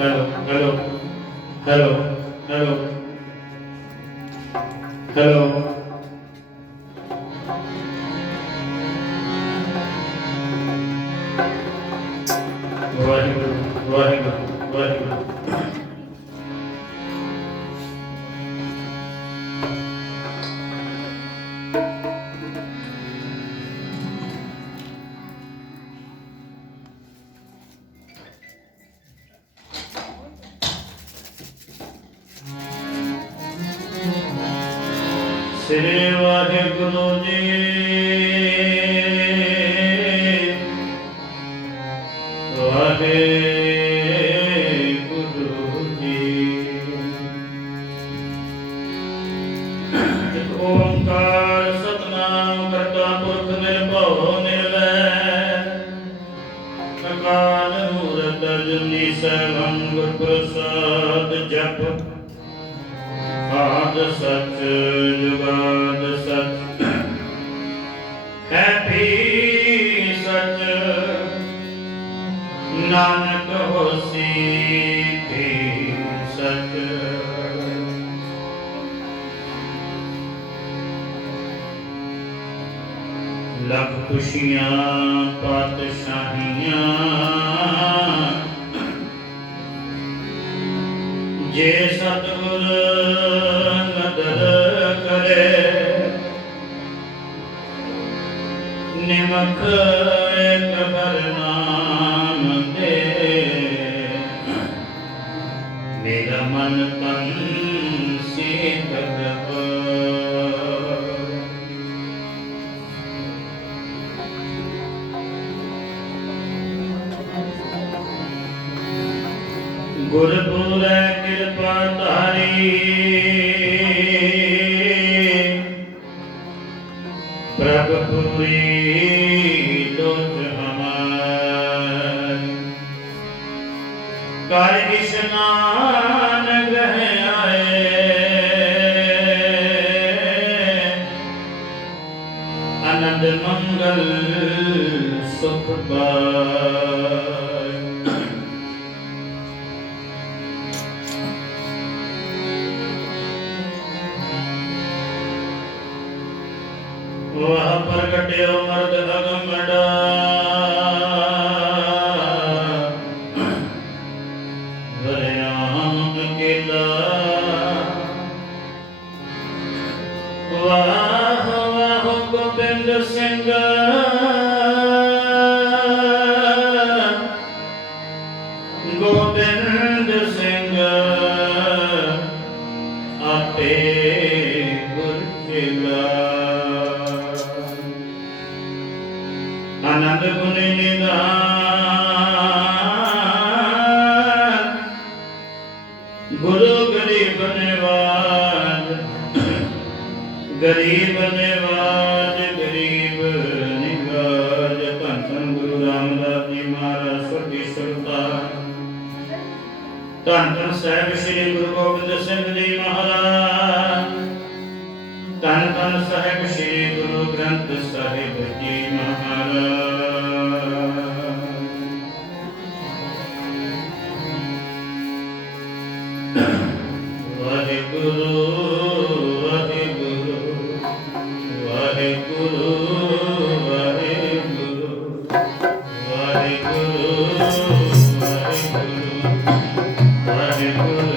Hello, hello, hello, hello, hello. Waheguru Waheguru Waheguru. ਸ੍ਰੀ ਵਾਹਿਗੁਰੂ ਜੀ ਵਾਹਿਗੁਰੂ ਜੀ। ਇੱਕ ਓੰਕਾਰ ਸਤਿਨਾਮ ਕਰਤਾ ਪੁਰਖ ਨਿਰਭਉ ਨਿਰਵੈਰ ਅਕਾਲ ਮੂਰਤ ਅਜੂਨੀ ਸੈਭੰ ਗੁਰ ਪ੍ਰਸਾਦਿ ਜਪੁ ਆਦਿ ਸਚ ਜੁਗਾਦਿ ਸਚ ਹੈ ਵੀ ਸਚ ਨਾਨਕ ਹੋਸੀ ਵੀ ਸਚ। ਲੱਖ ਖੁਸ਼ੀਆਂ ਪਾਤਸ਼ਾਹੀਆਂ ਜੇ ਸਤਿਗੁਰ ਨਦਰ ਕਰੇ ਨਿਮਖ ਇੱਕ ਭਰ ਨਾਮ ਦੇ ਮੇਰਾ ਮਨ ਤਨ ਸੀਤਲ ਗੁਰਪੁਰੈ ਕਿਰਪਾ ਧਾਰੀ ਪ੍ਰਭ ਪੂਰੀ ਲੋਚ ਹਮਾਰ ਕਰ ਇਸ਼ਨਾਨ ਗਹਿ ਆਏ ਆਨੰਦ ਮੰਗਲ ਸੁਖ ਪਾਏ। ਵਾਹ ਪ੍ਰਗਟਿਓ ਮਰਦ ਅਗੰਮੜਾ ਵਰਿਆਮ ਅਕੇਲਾ ਵਾਹ ਵਾਹ ਗੋਬਿੰਦ ਸਿੰਘ ਗੋਬਿੰਦ ਸਿੰਘ ਆਪੇ ਗੁਰ ਚੇਲਾ ਆਨੰਦ ਗੁਣ ਨਿਧਾਨ ਗੁਰੂ ਗਰੀਬ ਨਿਵਾਜ ਗਰੀਬ ਨਿਵਾਜ ਗਰੀਬ ਨਿਵਾਜ। ਧੰਨ ਧੰਨ ਗੁਰੂ ਰਾਮਦਾਸ ਜੀ ਮਹਾਰਾਜ ਸੋਢੀ ਸੁਲਤਾਨ। ਧੰਨ ਧੰਨ ਸਾਹਿਬ ਸ੍ਰੀ ਗੁਰੂ ਗੋਬਿੰਦ ਸਿੰਘ ਜੀ ਮਹਾਰਾਜ। ਧੰਨ ਧੰਨ ਸਾਹਿਬ ਸ੍ਰੀ ਗੁਰੂ ਗ੍ਰੰਥ ਸਾਹਿਬ ਜੀ ਮਹਾਰਾਜ। ਵਾਹਿਗੁਰੂ ਵਾਹਿਗੁਰੂ ਵਾਹਿਗੁਰੂ ਵਾਹਿਗੁਰੂ ਵਾਹਿਗੁਰੂ ਵਾਹਿਗੁਰੂ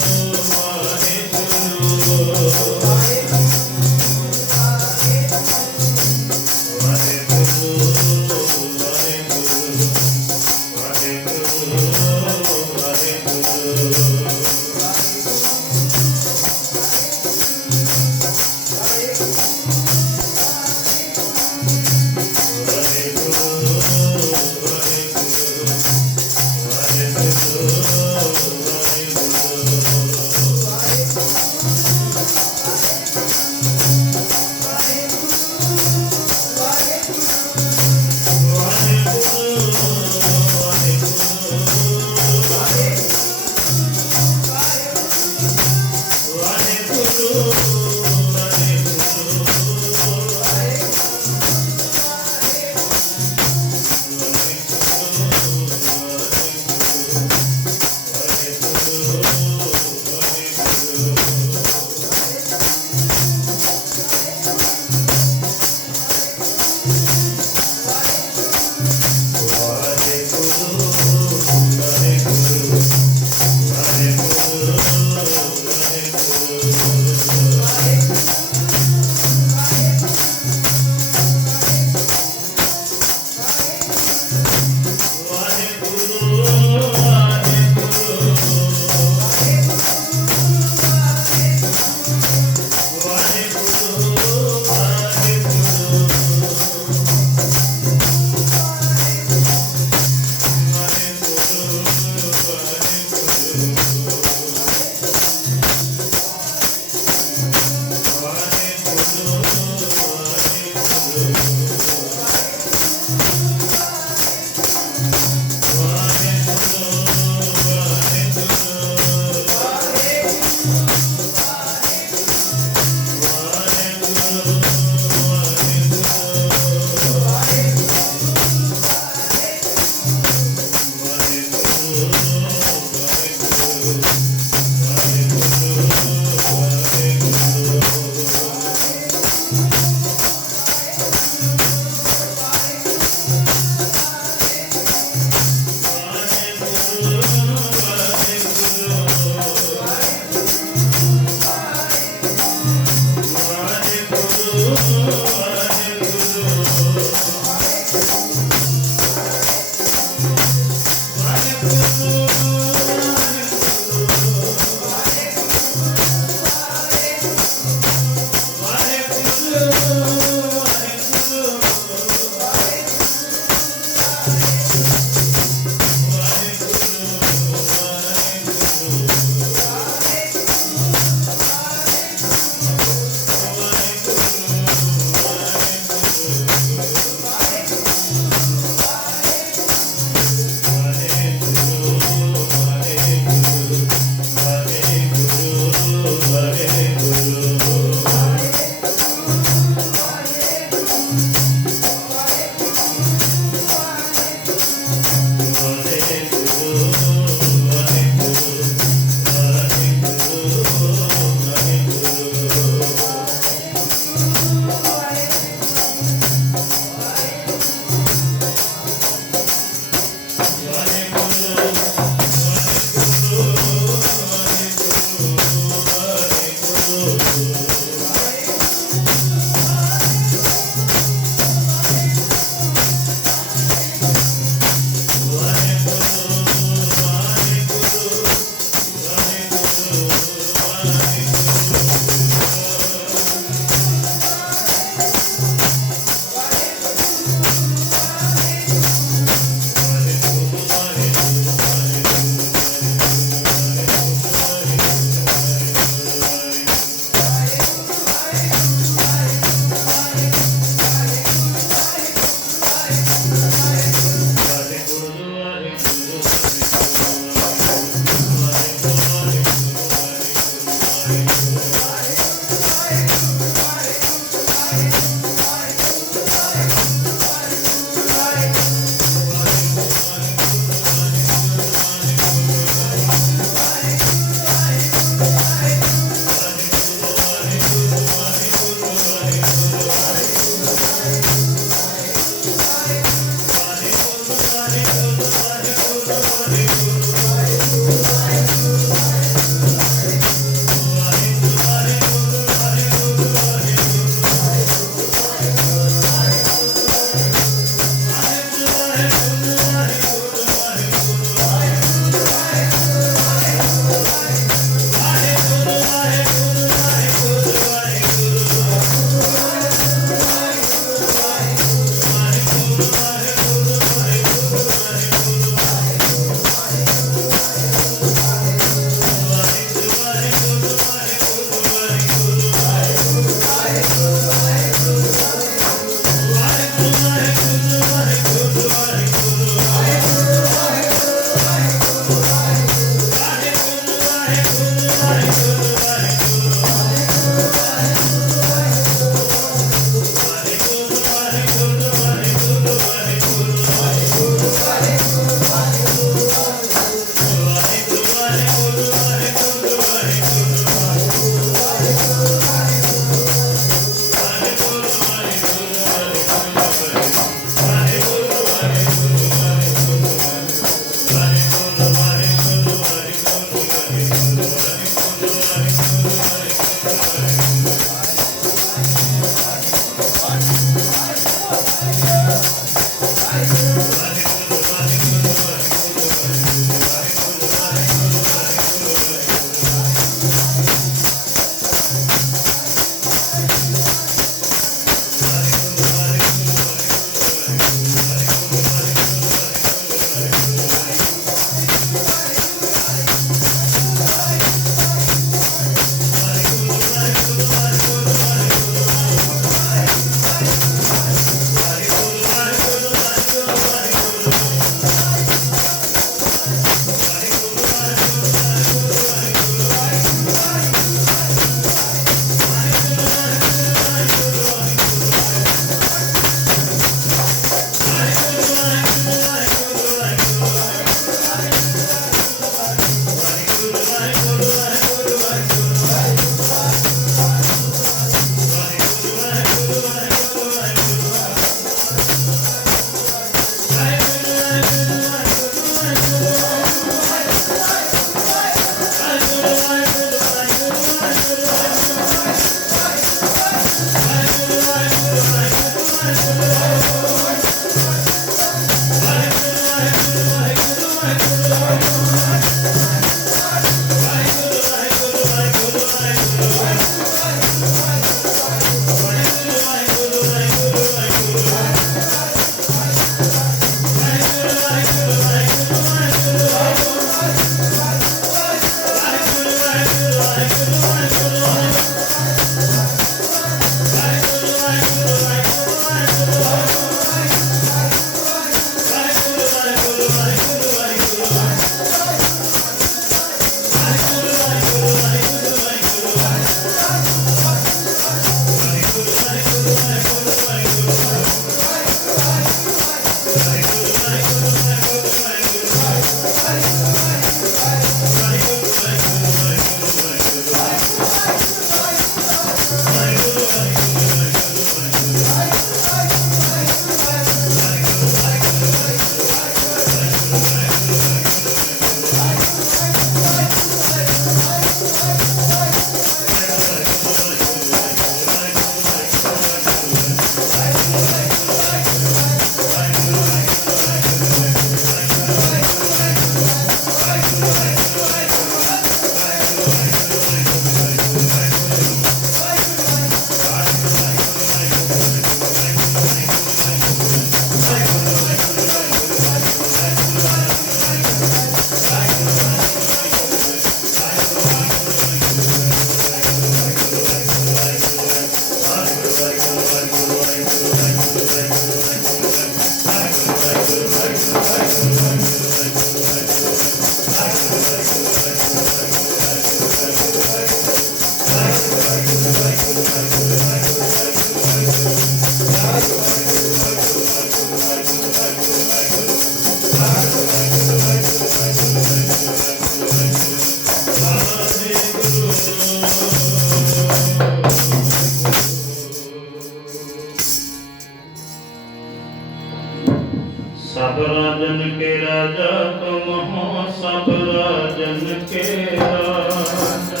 सब राजन के राजा तुम हो, सब राजन के राजा,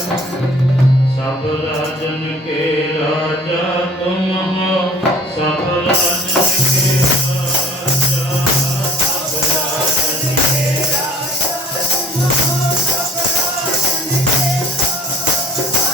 सब राजन के राजा तुम हो, सब राजन के राजा, सब राजन के राजा तुम हो, सब राजन के राजा।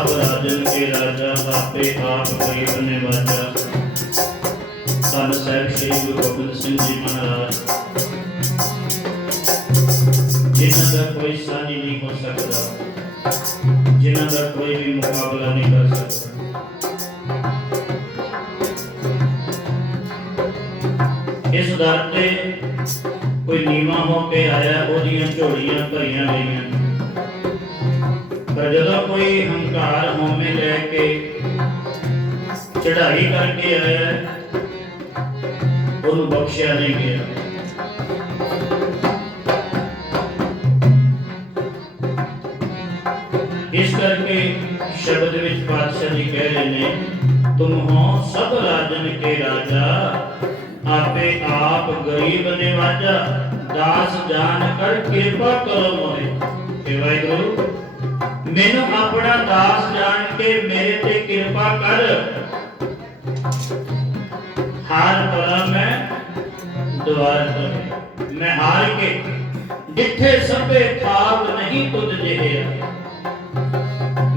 सब राजन के राजा आपे आप गरीब निवाजा। धन साहिब श्री गुरु गोबिंद सिंह जी महाराज जिन्हां दा कोई साझी नहीं हो सकता, जिन्हां दा कोई भी मुकाबला नहीं कर सकता। इस दर ते कोई नीवा होके आया, ओदियां झोलियां भरियां गईयां, पर जदों कोई हंकार होमे लैके चढ़ाई करके आया, ਉਹਨੂੰ ਬਖਸ਼ਿਆ नहीं गया। इस करके शब्द विच पातशाह जी कह रहे ने, तुम हो सब राजन के राजा आपे आप गरीब निवाजा। दास जान कर कृपा करो मोहे। हे वाहिगुरु मैनू अपना दास जान के मेरे ते कृपा कर। हार पड़ा मैं द्वार पर, मैं हार के जिथे सबे खाब नहीं तुझ जिहे।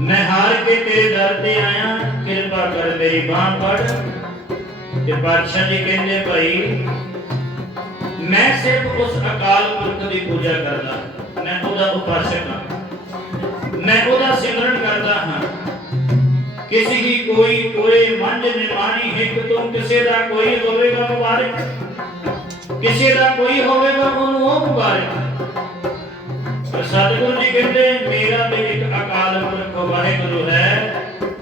मैं हार के तेरे दर ते आया, कृपा कर मेरी बांह पड़। ते पातशाह जी कहंदे भाई मैं सिर्फ उस अकाल पुरख की पूजा करदा, मैं ओदा उपासक हां, मैं ओदा सिमरन करदा हां। किसी की कोई कोई मंज निमानी हिक तुम, किसी दा कोई होवेगा मुबारक, किसी दा कोई होवेगा ओनू ओ मुबारक। सतगुरु जी कहते मेरा भी एक अकाल पुरख वाहिगुरु है,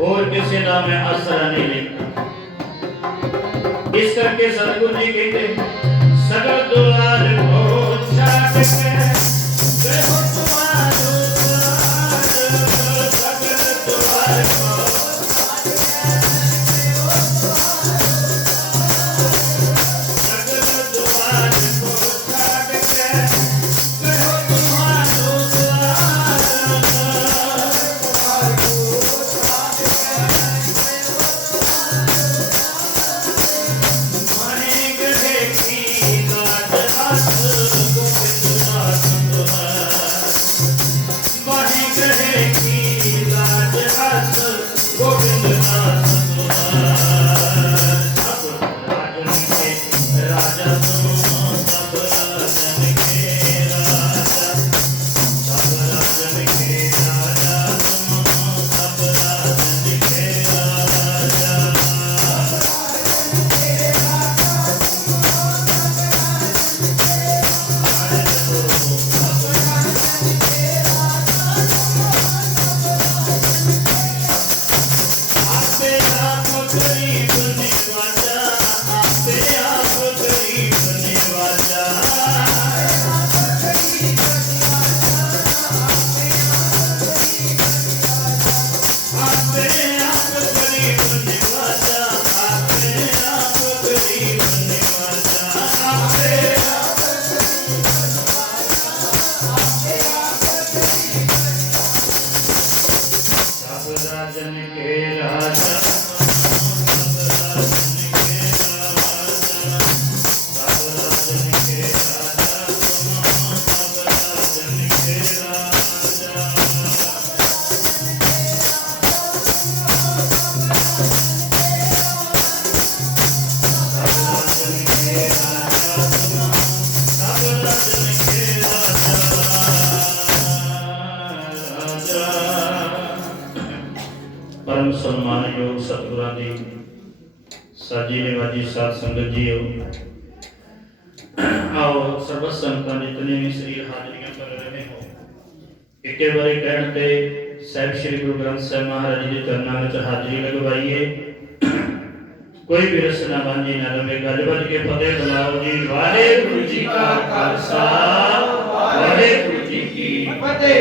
और किसी दा मैं आसरा नहीं लेता। इस करके सतगुरु जी कहते सगल दुआर को छाड़ के कहो तुम्हारो द्वार, सगल दुआर को परम सम्मान योग सतगुरां दी साजी निवाजी साध संगत जीओ, आओ सर्व संतां जितने भी शरीर हाजरियां कर रहे हो, इक्के बारे कहण ते साहिब श्री गुरु ग्रंथ साहिब महाराज जी के चरणों में हाजरी लगवाइए। कोई भी रस ना बांझी ना रवे, गज बज के फतेह बुलाओ जी। वाहिगुरु जी का खालसा, वाहिगुरु जी की फतेह।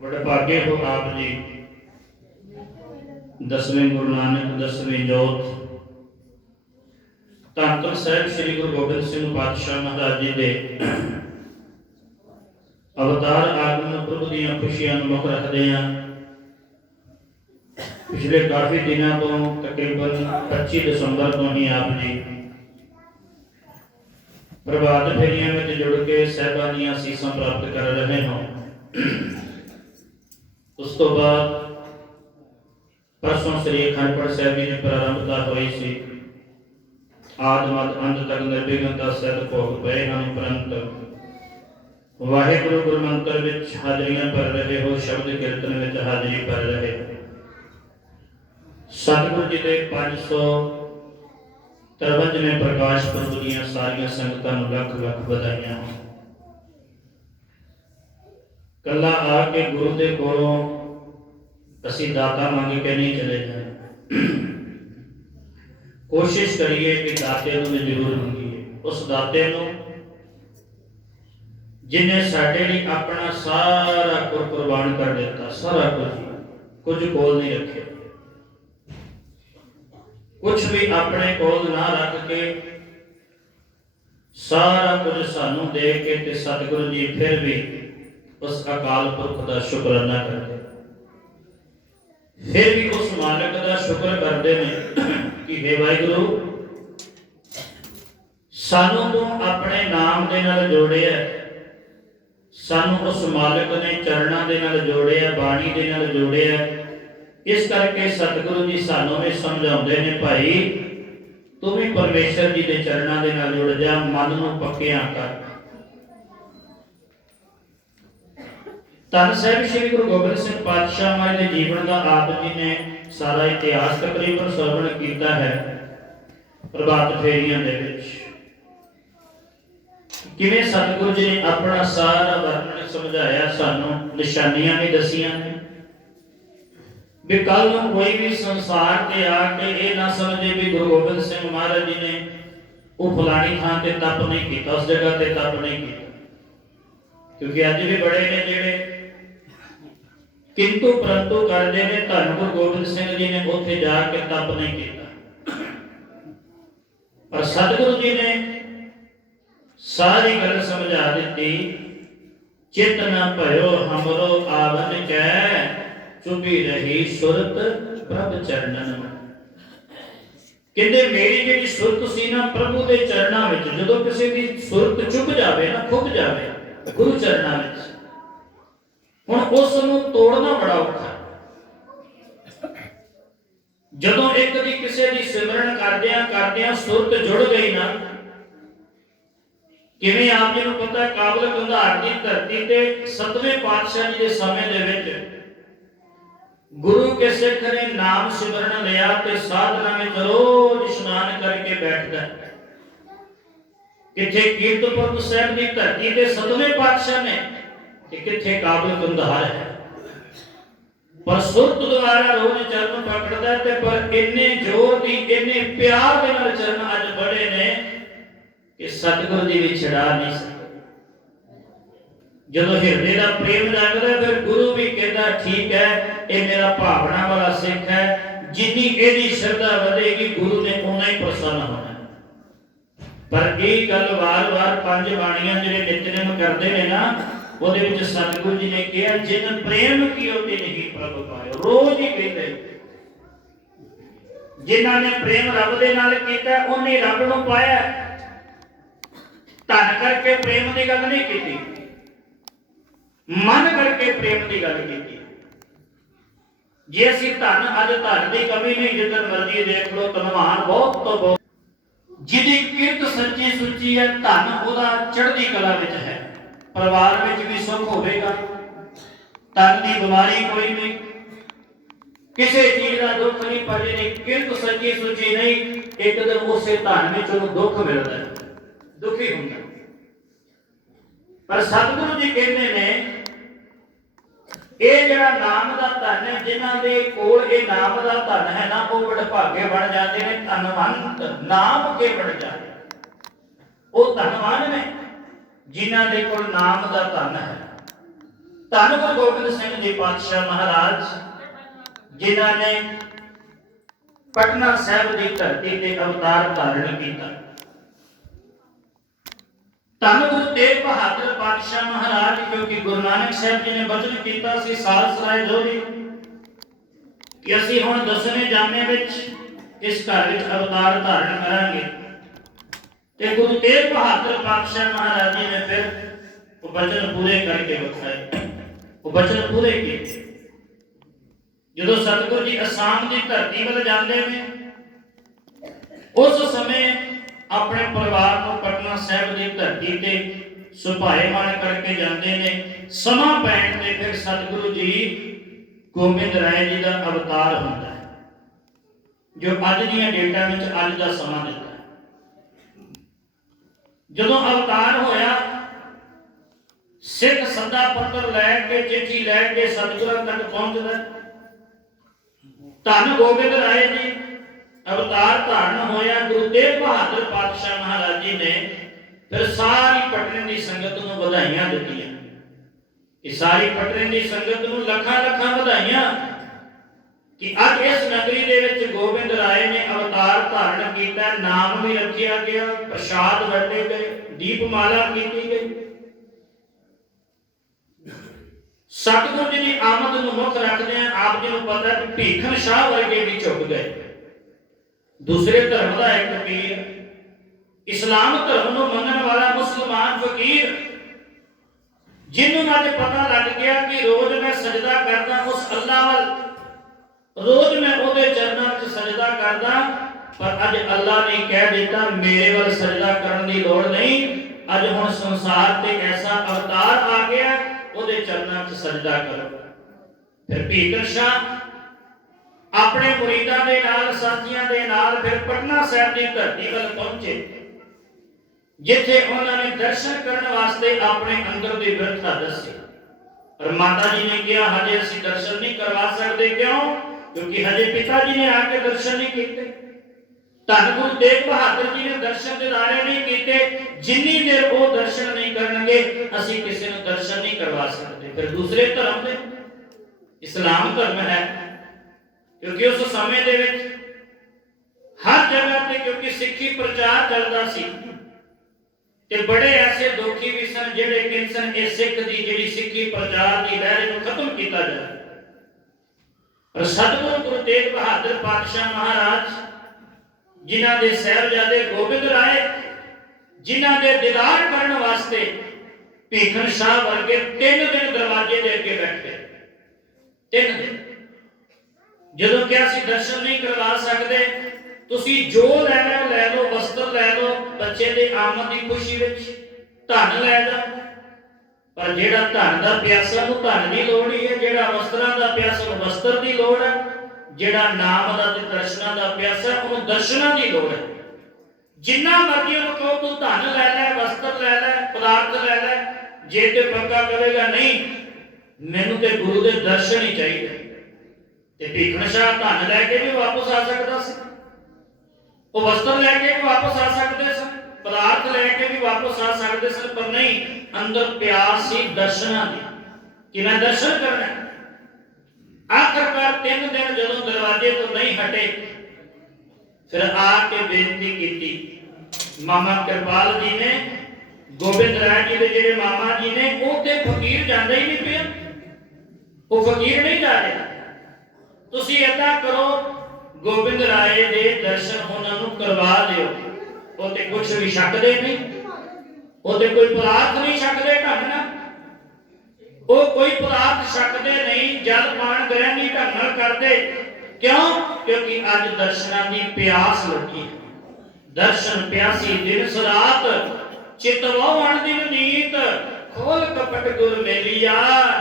बड़े भाग्य हो आप जी, 10वें गुरु नानक 10वीं जोत धन धन साहिब श्री गुरु गोबिंद सिंह पातशाह महाराज जी दे अवतार आगमन प्रभु दी खुशियां मुख रखते हैं। पिछले काफी दिनों तो तकरीबन 25 दिसंबर तो ही आप जी प्रभात फेरियां में जुड़ के साहिबां दी असीसां प्राप्त कर रहे हो। उस तो बाद परसों श्री अखंड पाठ साहिब जी ने प्रारंभता हुई सी। आदि मत अंत तक निर्विघ्नता सहित भोग पए ਹਨ परंतु वाहिगुरु गुरु मंत्र विच हाजरियां भर रहे हो, शब्द कीर्तन विच हाजरी भर रहे हो। सतगुरु जी के 553वें प्रकाश पुरब दीयां सारियां संगतां नूं लख लख बधाइयां। कला आके गुरु के कोलों असीं दाता मंग के नहीं चले जाए। कोशिश करिए कि दाते नूं जरूर मंगीए, उस दाते नूं जिन्हें साडे लई अपना सारा कुर्बान कर दिता, सारा कुछ कोल नहीं रखे, कुछ भी अपने कोल ना रख के सारा कुछ सानू दे के ते सतगुरु जी फिर भी उस अकाल पुरख का शुकराना करते, फिर भी उस मालिक का शुक्र करते हैं कि हे वाहिगुरु सानू तू अपने नाम दे नाल जोड़िया, सानू उस मालिक ने चरणों दे नाल जोड़िया, बाणी दे नाल जोड़िया। इस करके सतगुरु जी सानू भी समझाते हैं, भाई तू भी परमेश्वर जी के चरणों के नाल जुड़ जा, मन नूं पक्कियां कर। धन साहिब श्री गुरु गोबिंद सिंह पातशाह महाराज के जीवन का आप जी ने सारा इतिहास तकरीबन श्रवण किया है प्रभात फेरियां दे विच। किवें सतगुरु जी ने अपना सारा वर्णन समझाया, सानू निशानियां भी दसियां ने भी कल नूं कोई भी संसार ते आके ये ना समझे भी गुरु गोबिंद सिंह महाराज जी ने वो फलानी थां ते तप नहीं किया, उस जगह ते तप नहीं किया। क्योंकि अज भी बड़े ने जेड़े किंतु परंतु करते हैं, धन गुरु गोबिंद सिंह जी ने उत्थे जाके तप नहीं किया, पर सतगुरु जी ने सारी गल समझा दी। चित न भयो हमरो आवन कै, चुभी रही सुरत प्रभ चरणन। कहते मेरी जी सुरत सी ना प्रभु के चरणों में, जो किसी की सुरत चुभ जाए ना, खुब जाए गुरु चरणों में, हुण उसनूं तोड़ना बड़ा औखा। जदों एक दी किसी दी सिमरन करदियां करदियां सुरत जुड़ गई ना, किवें आप जी नूं पता है काबल कंधार दी धरती ते 7वें पातशाह जी के समय दे विच गुरु के सिख ने नाम सिमरन लिया ते साधना में रोज स्नान करके बैठदा। किथे कीर्तपुर साहिब की धरती ते 7वें पातशाह ने, किथे काबल कंधार है, पर सुरत द्वारा रोज चरण पकड़दा ते पर इन्ने जोर दी इन्ने प्यार दे नाल चरण अज बड़े ने कि सतगुरु जी भी छड़ा नहीं सकते। जदों हिरदे का प्रेम जागदा फिर गुरु भी कहता ठीक है ये मेरा भावना वाला सिख है, जिन्नी एदी श्रद्धा बढ़ेगी गुरु ने उन्ना ही प्रसन्न होना। पर एक गल वार वार पंज बाणियां जिहड़े नित्यनेम करते हैं ना, ਉਹਦੇ ਵਿੱਚ सतगुरु जी ने कहा जिन प्रेम कियो तिन ही प्रभ पायो। रोज ही कहते जिन्हां ने प्रेम रब दे नाल कीता उन्हें रब नूं पाया। धन करके प्रेम की गल नहीं की, मन करके प्रेम की गल की। जे असीं धन अज धन की कमी नहीं, जिधर मर्जी देख लो धनवान बहुत तो बहुत, जिहदी किरत सच्ची सुची है, धन ओहदा चढ़दी कला विच है, परिवार में भी सुख होगा, तन की बीमारी कोई नहीं, किसी चीज का दुख नहीं, पर जी किरत सच्ची सुची नहीं एक दिन उस धन में दुख मिलता है, दुखी होंगे। पर सतगुरु जी कहते हैं ये जड़ा नाम का धन है, जिन्हां दे कोल ये नाम का धन है ना, वो बड़े भागे बन जाते हैं, धनवंत नाम के बन जाते, वो धनवान ने जिन्हां दे कोल नाम का धन है। धन गुरु गोबिंद सिंह जी पातशाह महाराज जिन्हां ने पटना साहिब की धरती ते अवतार धारण किया। धन गुरु तेग बहादुर पातशाह महाराज, क्योंकि गुरु नानक साहब जी ने वचन किया सी साल सराय जोड़ी कि असीं हुण 10वें जामे विच इस घर विच अवतार धारण करांगे। ते गुरु तेग बहादुर पातशाह महाराज जी ने फिर वो वचन पूरे करके बताए, वो वचन पूरे किए। ਜਦੋਂ ਸਤਿਗੁਰੂ ਜੀ ਅਸਾਮ ਦੀ ਧਰਤੀ ਵੱਲ ਜਾਂਦੇ ਨੇ, ਉਸ ਸਮੇਂ ਆਪਣੇ ਪਰਿਵਾਰ ਨੂੰ ਪਟਨਾ ਸਾਹਿਬ ਦੀ ਧਰਤੀ ਤੇ ਸੁਭਾਏਮਾਨ ਕਰਕੇ ਜਾਂਦੇ ਨੇ। ਸਮਾਂ ਪੈਣ ਤੇ ਫਿਰ ਸਤਿਗੁਰੂ ਜੀ ਗੋਬਿੰਦ ਰਾਏ ਜੀ ਦਾ ਅਵਤਾਰ ਹੁੰਦਾ ਹੈ, ਜੋ ਅੱਜ ਦੀਆਂ ਡੇਟਾਂ ਵਿੱਚ ਅੱਜ ਦਾ ਸਮਾਂ ਦਿੱਤਾ। ਜਦੋਂ ਅਵਤਾਰ ਹੋਇਆ, ਸਿੱਖ ਸੱਦਾ ਪੱਤਰ ਲੈ ਕੇ, ਚਿੱਠੀ ਲੈ ਕੇ ਸਤਿਗੁਰਾਂ ਤੱਕ ਪਹੁੰਚਦਾ। ਧੰਨ ਗੋਬਿੰਦ ਰਾਏ ਜੀ ਅਵਤਾਰ ਧਾਰਨ ਹੋਇਆ। ਗੁਰੂ ਤੇਗ ਬਹਾਦਰ ਪਾਤਸ਼ਾਹ ਮਹਾਰਾਜ ਜੀ ਨੇ ਫਿਰ ਸਾਰੀ ਪਟਨੇ ਦੀ ਸੰਗਤ ਨੂੰ ਵਧਾਈਆਂ ਦਿੱਤੀਆਂ। ਇਹ ਸਾਰੀ ਪਟਨੇ ਦੀ ਸੰਗਤ ਨੂੰ ਲੱਖਾਂ ਲੱਖਾਂ ਵਧਾਈਆਂ ਕਿ ਅੱਜ ਇਸ ਨਗਰੀ ਦੇ ਵਿੱਚ ਗੋਬਿੰਦ ਰਾਏ ਨੇ ਅਵਤਾਰ ਧਾਰਨ ਕੀਤਾ। ਨਾਮ ਵੀ ਰੱਖਿਆ ਗਿਆ, ਪ੍ਰਸ਼ਾਦ ਵੰਡੇ ਗਏ, ਦੀਪਮਾਲਾ ਕੀਤੀ ਗਈ। ਸਤਿਗੁਰੂ ਜੀ ਦੀ ਆਮਦ ਨੂੰ ਮੁੱਖ ਰੱਖਦੇ ਆ। ਆਪ ਜੀ ਨੂੰ ਪਤਾ ਕਿ ਭੀਖਨ ਸ਼ਾਹ ਵਰਗੇ ਵੀ ਝੁਕ ਗਏ। ਦੂਸਰੇ ਧਰਮ ਦਾ ਇੱਕ ਪੀਰ, ਇਸਲਾਮ ਧਰਮ ਨੂੰ ਮੰਨਣ ਵਾਲਾ ਮੁਸਲਮਾਨ ਫਕੀਰ, ਜਿਹਨੂੰ ਅੱਜ ਪਤਾ ਲੱਗ ਗਿਆ ਕਿ ਰੋਜ਼ ਮੈਂ ਸਜਦਾ ਕਰਦਾ ਉਸ ਅੱਲਾਹ ਵੱਲ, ਰੋਜ਼ ਮੈਂ ਉਹਦੇ ਚਰਨਾਂ 'ਚ ਸਜਦਾ ਕਰਦਾ, ਪਰ ਅੱਜ ਅੱਲਾਹ ਨੇ ਕਹਿ ਦਿੱਤਾ ਮੇਰੇ ਵੱਲ ਸਜਦਾ ਕਰਨ ਦੀ ਲੋੜ ਨਹੀਂ। ਅੱਜ ਹੁਣ ਸੰਸਾਰ ਤੇ ਐਸਾ ਅਵਤਾਰ ਆ ਗਿਆ, ਉਹਦੇ ਚਰਨਾਂ 'ਚ ਸਜਦਾ ਕਰੋ। ਫਿਰ ਭੀਖਨ ਸ਼ਾਹ ਆਪਣੇ ਮੁਰੀਦਾਂ ਦੇ ਨਾਲ, ਸਾਥੀਆਂ ਦੇ ਨਾਲ ਫਿਰ ਪਟਨਾ ਸਾਹਿਬ ਦੀ ਧਰਤੀ ਵੱਲ ਪਹੁੰਚੇ, ਜਿੱਥੇ ਉਹਨਾਂ ਨੇ ਦਰਸ਼ਨ ਕਰਨ ਵਾਸਤੇ ਆਪਣੇ ਅੰਦਰ ਦੀ ਬਿਰਥਾ ਦੱਸੀ। ਪਰ ਮਾਤਾ ਜੀ ਨੇ ਕਿਹਾ ਹਜੇ ਅਸੀਂ ਦਰਸ਼ਨ ਨਹੀਂ ਕਰਵਾ ਸਕਦੇ। ਕਿਉਂ? ਕਿਉਂਕਿ ਹਜੇ ਪਿਤਾ ਜੀ ਨੇ ਆ ਕੇ ਦਰਸ਼ਨ ਨਹੀਂ ਕੀਤੇ। ਧੰਨ ਗੁਰੂ ਤੇਗ ਬਹਾਦਰ ਜੀ ਨੇ ਦਰਸ਼ਨ ਦਿਦਾਰੇ ਨਹੀਂ ਕੀਤੇ। ਜਿੰਨੀ ਦੇਰ ਉਹ ਦਰਸ਼ਨ ਨਹੀਂ ਕਰਨਗੇ ਅਸੀਂ ਕਿਸੇ ਨੂੰ ਦਰਸ਼ਨ ਨਹੀਂ ਕਰਵਾ ਸਕਦੇ। ਫਿਰ ਦੂਸਰੇ ਧਰਮ ਦੇ, ਇਸਲਾਮ ਧਰਮ ਹੈ, ਕਿਉਂਕਿ ਉਸ ਸਮੇਂ ਦੇ ਵਿੱਚ ਹਰ ਜਗ੍ਹਾ ਤੇ ਕਿਉਂਕਿ ਸਿੱਖੀ ਪ੍ਰਚਾਰ ਚੱਲਦਾ ਸੀ ਤੇ ਬੜੇ ਐਸੇ ਦੋਖੀ ਵੀ ਸਨ ਜਿਹੜੇ ਕਹਿੰਦੇ ਸਨ ਇਹ ਸਿੱਖ ਦੀ ਜਿਹੜੀ ਸਿੱਖੀ ਪ੍ਰਚਾਰ ਦੀ ਲਹਿਰ ਨੂੰ ਖਤਮ ਕੀਤਾ ਜਾਵੇ। ਪਰ ਸਤਿਗੁਰੂ ਗੁਰੂ ਤੇਗ ਬਹਾਦਰ ਪਾਤਸ਼ਾਹ ਮਹਾਰਾਜ, ਜਿਨ੍ਹਾਂ ਦੇ ਸਾਹਿਬਜ਼ਾਦੇ ਗੋਬਿੰਦ ਰਾਏ, ਜਿਨ੍ਹਾਂ ਦੇ ਦੀਦਾਰ ਕਰਨ ਵਾਸਤੇ ਭੀਖਨ ਸ਼ਾਹ ਵਰਗੇ 3 ਦਿਨ ਦਰਵਾਜ਼ੇ ਦੇ ਅੱਗੇ ਬੈਠੇ। 3 ਦਿਨ ਜਦੋਂ ਕਿ ਅਸੀਂ ਦਰਸ਼ਨ ਨਹੀਂ ਕਰਵਾ ਸਕਦੇ, ਤੁਸੀਂ ਜੋ ਲੈਣਾ ਲੈ ਲਓ, ਵਸਤਰ ਲੈ ਲਓ, ਬੱਚੇ ਦੇ ਆਮਦ ਦੀ ਖੁਸ਼ੀ ਵਿੱਚ ਧਨ ਲੈ ਜਾਓ। ਪਰ ਜਿਹੜਾ ਧਨ ਦਾ ਪਿਆਸਾ ਨੂੰ ਧਨ ਦੀ ਲੋੜ ਹੀ ਹੈ, ਜਿਹੜਾ ਵਸਤਰਾਂ ਦਾ ਪਿਆਸਾ ਨੂੰ ਵਸਤਰ ਦੀ ਲੋੜ ਹੈ, ਜਿਹੜਾ ਨਾਮ ਦਾ ਤੇ ਦਰਸ਼ਨਾਂ ਦਾ ਪਿਆਸਾ ਉਹਨੂੰ ਦਰਸ਼ਨਾਂ ਦੀ ਲੋੜ ਹੈ। ਜਿੰਨਾ ਮਰਜ਼ੀ ਉਹਨੂੰ ਕਹੋ ਤੂੰ ਧਨ ਲੈ ਲੈ, ਵਸਤਰ ਲੈ ਲੈ, ਪਦਾਰਥ ਲੈ ਲੈ, ਜੇ ਤੇ ਪੱਕਾ ਕਰੇਗਾ ਨਹੀਂ ਮੈਨੂੰ ਤੇ ਗੁਰੂ ਦੇ ਦਰਸ਼ਨ ਹੀ ਚਾਹੀਦੇ। ਤੇ ਭੀਖਨ ਸ਼ਾਹ ਧਨ ਲੈ ਕੇ ਵੀ ਵਾਪਸ ਆ ਸਕਦਾ ਸੀ, ਉਹ ਵਸਤਰ ਲੈ ਕੇ ਵੀ ਵਾਪਸ ਆ ਸਕਦੇ ਸਨ, ਪਦਾਰਥ ਲੈ ਕੇ ਵੀ ਵਾਪਸ ਆ ਸਕਦੇ ਸਨ, ਪਰ ਨਹੀਂ, ਅੰਦਰ ਪਿਆਸ ਸੀ ਦਰਸ਼ਨਾਂ ਦੀ ਕਿ ਮੈਂ ਦਰਸ਼ਨ ਕਰਨਾ। ਆਖਰਕਾਰ 3 ਦਿਨ ਜਦੋਂ ਦਰਵਾਜ਼ੇ ਤੋਂ ਨਹੀਂ ਹਟੇ, ਫਿਰ ਆ ਕੇ ਬੇਨਤੀ ਕੀਤੀ। ਮਾਮਾ ਕਿਰਪਾਲ ਜੀ ਨੇ, ਗੋਬਿੰਦ ਰਾਏ ਜੀ ਦੇ ਜਿਹੜੇ ਮਾਮਾ ਜੀ ਨੇ, ਉਹ ਤੇ ਫਕੀਰ ਜਾਂਦਾ ਹੀ ਨਹੀਂ ਪਿਆ, ਉਹ ਫਕੀਰ ਨਹੀਂ ਜਾ ਰਿਹਾ। ਤੁਸੀਂ ਏਦਾਂ ਕਰੋ, ਗੋਬਿੰਦ ਰਾਏ ਦੇ ਦਰਸ਼ਨ ਉਹਨਾਂ ਨੂੰ ਕਰਵਾ ਦਿਓ। ਉਹ ਤੇ ਕੁਝ ਵੀ ਛਕਦੇ ਨਹੀਂ, ਉਹ ਤੇ ਕੋਈ ਪਦਾਰਥ ਨਹੀਂ ਛਕਦੇ ਢੰਗ ਨਾਲ, ਉਹ ਕੋਈ ਪਦਾਰਥ ਛਕਦੇ ਨਹੀਂ, ਜਲ ਪਾਣ ਗ੍ਰਹਿਣ ਨਹੀਂ ਢੰਗ ਨਾਲ ਕਰਦੇ। ਕਿਉਂ? ਕਿਉਂਕਿ ਅੱਜ ਦਰਸ਼ਨਾਂ ਦੀ ਪਿਆਸ ਲੱਗੀ। ਦਰਸ਼ਨ ਪਿਆਸੀ ਦਿਨ ਸਰਾਤ, ਚਿਤਵੋ ਵਣ ਦਿਨ ਨੀਤ, ਖੋਲ ਕਪਟ ਗੁਰ ਮੇਲੀਆ,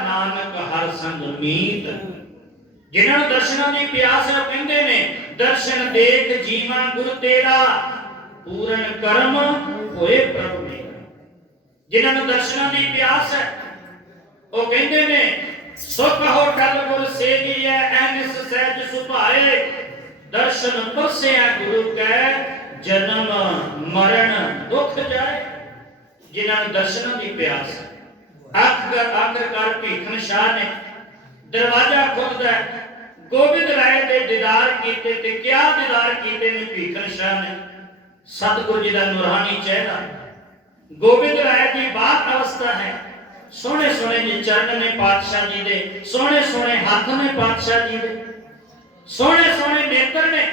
ਨਾਨਕ ਹਰ ਸੰਗ ਮੀਤ। ਜਿਨ੍ਹਾਂ ਨੂੰ ਦਰਸ਼ਨਾਂ ਦੀ ਪਿਆਸ ਹੈ, ਕਹਿੰਦੇ ਨੇ ਦਰਸ਼ਨ ਦੇਖ ਜੀਵਾਂ ਗੁਰ ਤੇਰਾ, ਪੂਰਨ ਕਰਮ ਹੋਏ ਪ੍ਰਭੂ ਮੇਰਾ। ਜਿਨ੍ਹਾਂ ਨੂੰ ਦਰਸ਼ਨਾਂ ਦੀ ਪਿਆਸ ਹੈ, ਉਹ ਕਹਿੰਦੇ ਨੇ ਸੁਖ ਹੋ ਟਲ ਗੁਰ ਸੇਵੀਐ, ਐਨਿਸ ਸਹਿਜ ਸੁਭਾਏ, ਦਰਸ਼ਨ ਪਰਸਿਆ ਗੁਰੂ ਕੈ, ਜਨਮ ਮਰਨ ਦੁਖ ਜਾਏ। ਜਿਨ੍ਹਾਂ ਨੂੰ ਦਰਸ਼ਨਾਂ ਦੀ ਪਿਆਸ ਹੈ, ਆਖਰਕਾਰ ਭੀਖਨ ਸ਼ਾਹ ਨੇ ਦਰਵਾਜ਼ਾ ਖੁੱਲਦਾ, ਗੋਬਿੰਦ ਰਾਏ ਦੇ ਦੀਦਾਰ ਕੀਤੇ। ਤੇ ਕਿਆ ਦੀਦਾਰ ਕੀਤੇ ਨੇ ਭੀਖਨ ਸ਼ਾਹ ਨੇ? ਸਤਿਗੁਰੂ ਜੀ ਦਾ ਨੂਰਾਨੀ ਚਿਹਰਾ, ਗੋਬਿੰਦ ਰਾਏ ਦੀ ਬਾਤ ਅਵਸਥਾ ਹੈ, ਸੋਹਣੇ ਸੋਹਣੇ ਜੀ ਚਰਨ ਨੇ ਪਾਤਸ਼ਾਹ ਜੀ ਦੇ, ਸੋਹਣੇ ਸੋਹਣੇ ਹੱਥ ਨੇ ਪਾਤਸ਼ਾਹ ਜੀ ਦੇ, ਸੋਹਣੇ ਸੋਹਣੇ ਨੇਤਰ ਨੇ।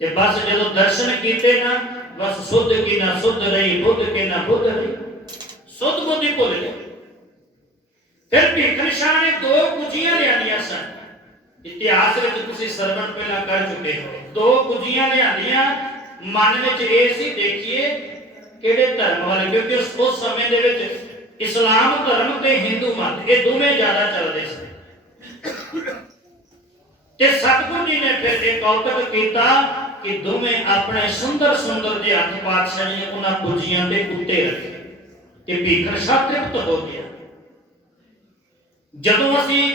ਤੇ ਬਸ ਜਦੋਂ ਦਰਸ਼ਨ ਕੀਤੇ ਨਾ, ਬਸ ਸੁਧ ਕੀ ਨਾ ਸੁਧ ਰਹੀ, ਬੁੱਧ ਕੇ ਨਾ ਬੁੱਧ ਰਹੀ, ਸੁਧ ਬੁੱਧੀ ਭੁੱਲ ਗਏ। फिर भीखन शाह ने 2 कुजियां लियानियां सन। इतिहास में तुसीं सरवण पहला कर चुके हो। 2 कुजियां लियानियां, मन में ये सी देखिए किहड़े धर्म वाले, क्योंकि उस समय दे विच इस्लाम धर्म ते हिंदू मत ये दोवें ज्यादा चलते थे। ते सतगुरु जी ने फिर एक कौतक किया कि दोवें अपने सुंदर सुंदर जे हथ पातशाह जी ने उन्हां कुजियां दे उत्ते रखे ते भीखन शाह तृप्त हो गया। जदों असीं